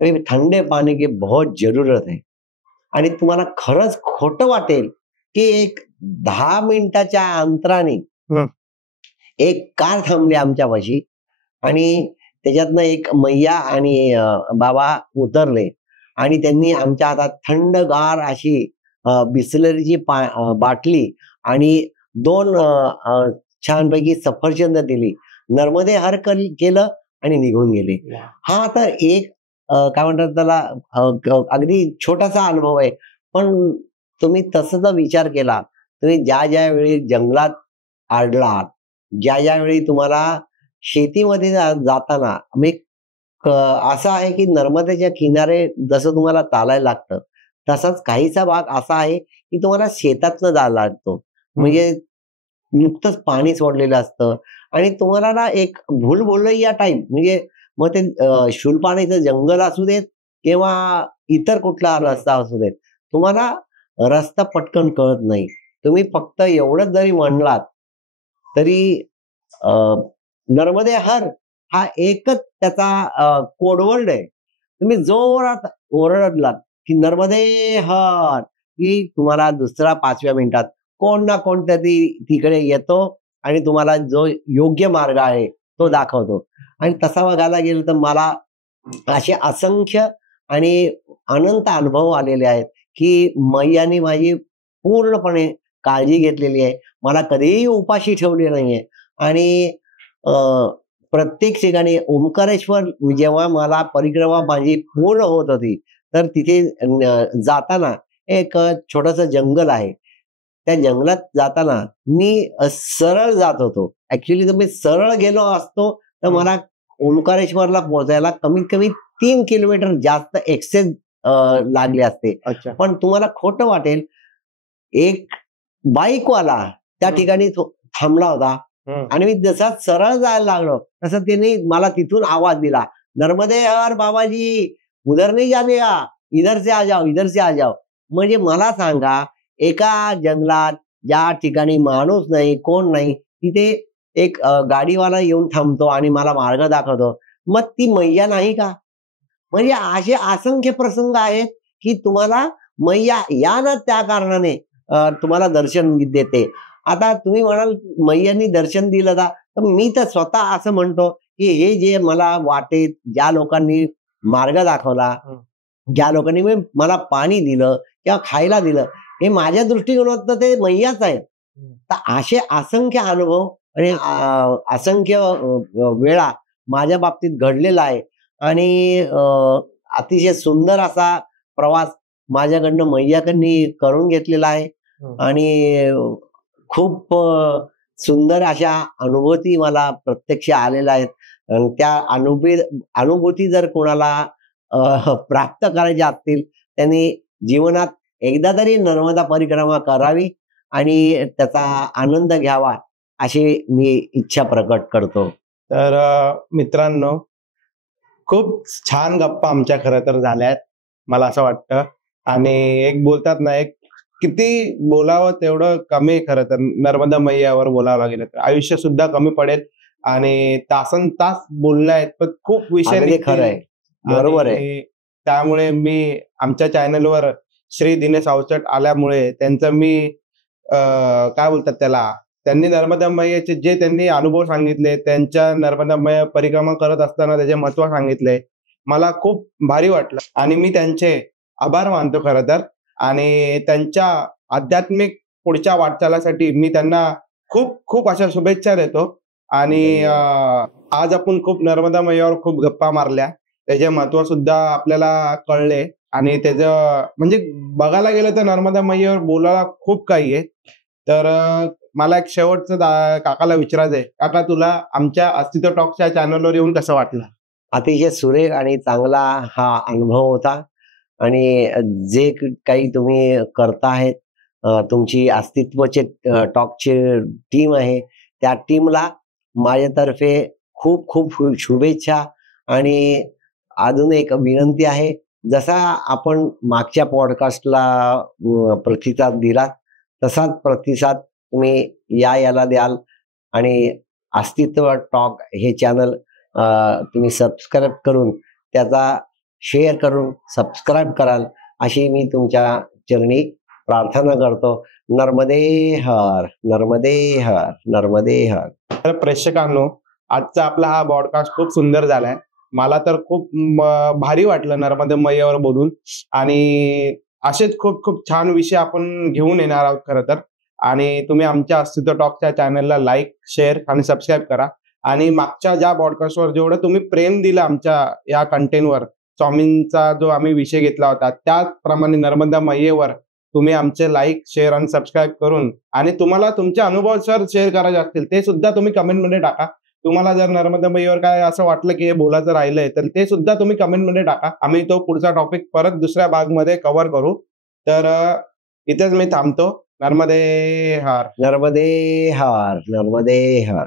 ठंडे पानी की बहुत जरूरत है. आणि तुम्हाला खरंच खोटं वाटेल की एक 10 मिनिटाच्या अंतराने एक कार थांबली आमच्यापाशी आणि त्याच्यातनं एक मैया आणि बाबा उतरले आणि त्यांनी आमच्या हातात थंडगार अशी बिस्लरीची बाटली आणि 2 छानपैकी सफरचंद दिली, नर्मदे हर केलं आणि निघून गेले. हा तर एक काय म्हणतात त्याला अगदी छोटासा अनुभव आहे. पण तुम्ही तसं जर विचार केला, तुम्ही ज्या वेळी जंगलात आढळात, ज्या वेळी तुम्हाला शेतीमध्ये जाताना असं आहे की नर्मदेच्या किनारे जसं तुम्हाला चालायला लागतं तसाच काहीसा भाग असा आहे की तुम्हाला शेतातनं जायला लागतो. म्हणजे नुकतंच पाणी सोडलेलं असतं आणि तुम्हाला ना एक भूलभुलैया टाईम, म्हणजे मग ते शूलपाणीचं जंगल असू देत किंवा इतर कुठला रस्ता असू देत, तुम्हाला रस्ता पटकन कळत नाही. तुम्ही फक्त एवढंच जरी म्हणलात तरी नर्मदे हर हा एकच त्याचा कोडवर्ड आहे. तुम्ही जोरात ओरडलात की नर्मदे हर की तुम्हाला दुसरा 5व्या मिनिटात कोण ना कोणतरी तिकडे येतो आणि तुम्हाला जो योग्य मार्ग आहे तो दाखवतो. आणि तसा बघायला गेलं तर मला असे असंख्य आणि अनंत अनुभव आलेले आहेत की मैयाने माझी पूर्णपणे काळजी घेतलेली आहे, मला कधीही उपाशी ठेवले नाहीये. आणि प्रत्येक ठिकाणी ओंकारेश्वर जेव्हा मला परिक्रमा माझी पूर्ण होत होती तर तिथे जाताना एक छोटस जंगल आहे, त्या जंगलात जाताना मी सरळ जात होतो. ऍक्च्युली जर मी सरळ गेलो असतो तर मला ओंकारेश्वरला पोहोचायला कमीत कमी 3 किलोमीटर जास्त एक्सेस लागले असते. अच्छा. पण तुम्हाला खोटं वाटेल, एक बाईकवाला त्या ठिकाणी थांबला होता आणि मी जसा सरळ जायला लागलो तसं त्यांनी मला तिथून आवाज दिला, नर्मदे हर बाबाजी, उधर नहीं जाने का, इधर से आ जाओ, इधर से आ जाओ. म्हणजे मला सांगा, एका जंगलात ज्या ठिकाणी माणूस नाही, कोण नाही, तिथे एक गाडीवाला येऊन थांबतो आणि मला मार्ग दाखवतो. मग ती मैया नाही का? म्हणजे असे असंख्य प्रसंग आहेत की तुम्हाला मैया या ना त्या कारणाने तुम्हाला दर्शन देते. आता तुम्ही म्हणाल मैयांनी दर्शन दिलं का, तर मी तर स्वतः असं म्हणतो की हे जे मला वाटेत ज्या लोकांनी मार्ग दाखवला, ज्या लोकांनी मला पाणी दिलं किंवा खायला दिलं, हे माझ्या दृष्टिकोनात ते मैयाच आहे. तर असे असंख्य अनुभव आणि असंख्य वेळा माझ्या बाबतीत घडलेला आहे आणि अतिशय सुंदर असा प्रवास माझ्याकडनं मैयाकडनी करून घेतलेला आहे आणि खूप सुंदर अशा अनुभूती मला प्रत्यक्ष आलेल्या आहेत. त्या अनुभूती जर कोणाला प्राप्त करायच्या असतील त्यांनी जीवनात एकदा तरी नर्मदा परिक्रमा करावी आणि त्याचा आनंद घ्यावा अशी मी इच्छा प्रकट करतो. तर मित्रांनो, खूप छान गप्पा आमच्या खरं तर झाल्या आहेत, मला असं वाटतं. आणि एक बोलतात ना, एक किती बोलावं तेवढं कमी. खरं तर नर्मदा मैयावर बोलावं गेलं तर आयुष्य सुद्धा कमी पडेल आणि तासन तास बोलणं आहेत, पण खूप विषय खरं आहे, बरोबर आहे. त्यामुळे मी आमच्या चॅनलवर श्री दिनेश अवचट आल्यामुळे त्यांचं मी काय बोलतात त्याला, त्यांनी नर्मदा मैयाचे जे त्यांनी अनुभव सांगितले, त्यांच्या नर्मदा मैया परिक्रमा करत असताना त्याचे महत्व सांगितले, मला खूप भारी वाटलं आणि मी त्यांचे आभार मानतो खरं तर. आणि त्यांच्या आध्यात्मिक पुढच्या वाटचालासाठी मी त्यांना खूप खूप अशा शुभेच्छा देतो. आणि आज आपण खूप नर्मदा मैयावर खूप गप्पा मारल्या, त्याचे महत्व सुद्धा आपल्याला कळले आणि त्याचं म्हणजे बघायला गेलं तर नर्मदा मैयावर बोलायला खूप काही आहे. तर मला एक शेवटचं काकाला विचारायचंय, काका तुला आमच्या अस्तित्व टॉक्सच्या चॅनलवर येऊन कसं वाटलं? अतिशय सुरेख आणि चांगला हा अनुभव होता आणि जे काही तुम्ही करताहेत, तुमची अस्तित्वचे टॉकची टीम आहे, त्या टीमला माझ्यातर्फे खूप खूप शुभेच्छा. आणि अजून एक विनंती आहे, जसा आपण मागच्या पॉडकास्टला प्रतिसाद दिला तसाच प्रतिसाद तुम्ही याला द्याल आणि अस्तित्व टॉक हे चॅनल तुम्ही सबस्क्राईब करून त्याचा शेअर करून सबस्क्राईब कराल अशी मी तुमच्या चरणी प्रार्थना करतो. नर्मदे हर, नर्मदे हर, नर्मदे हर. तर प्रेक्षकांनो, आजचा आपला हा पॉडकास्ट खूप सुंदर झालाय. मला तर खूप भारी वाटलं नर्मदा मैयावर बोलून आणि असेच खूप खूप छान विषय आपण घेऊन येणार आहोत खरं तर. आणि तुम्ही आमच्या अस्तित्व टॉकच्या चॅनलला लाईक, शेअर आणि सबस्क्राईब करा. आणि मागच्या ज्या पॉडकास्टवर जेवढं तुम्ही प्रेम दिलं आमच्या या कंटेंटवर, स्वामींचा जो आम्ही विषय घेतला होता, त्याचप्रमाणे नर्मदा मैयेवर तुम्ही आमचे लाईक, शेअर आणि सबस्क्राईब करून, आणि तुम्हाला तुमचे अनुभव सर शेअर करायचे असतील ते सुद्धा तुम्ही कमेंटमध्ये टाका. तुम्हाला जर नर्मदा मैयेवर काय असं वाटलं की हे बोलायचं राहिलंय तर ते सुद्धा तुम्ही कमेंटमध्ये टाका. आम्ही तो पुढचा टॉपिक परत दुसऱ्या भागमध्ये कव्हर करू. तर इथेच मी थांबतो. नर्मदे हर, नर्मदे हर, नर्मदे हर.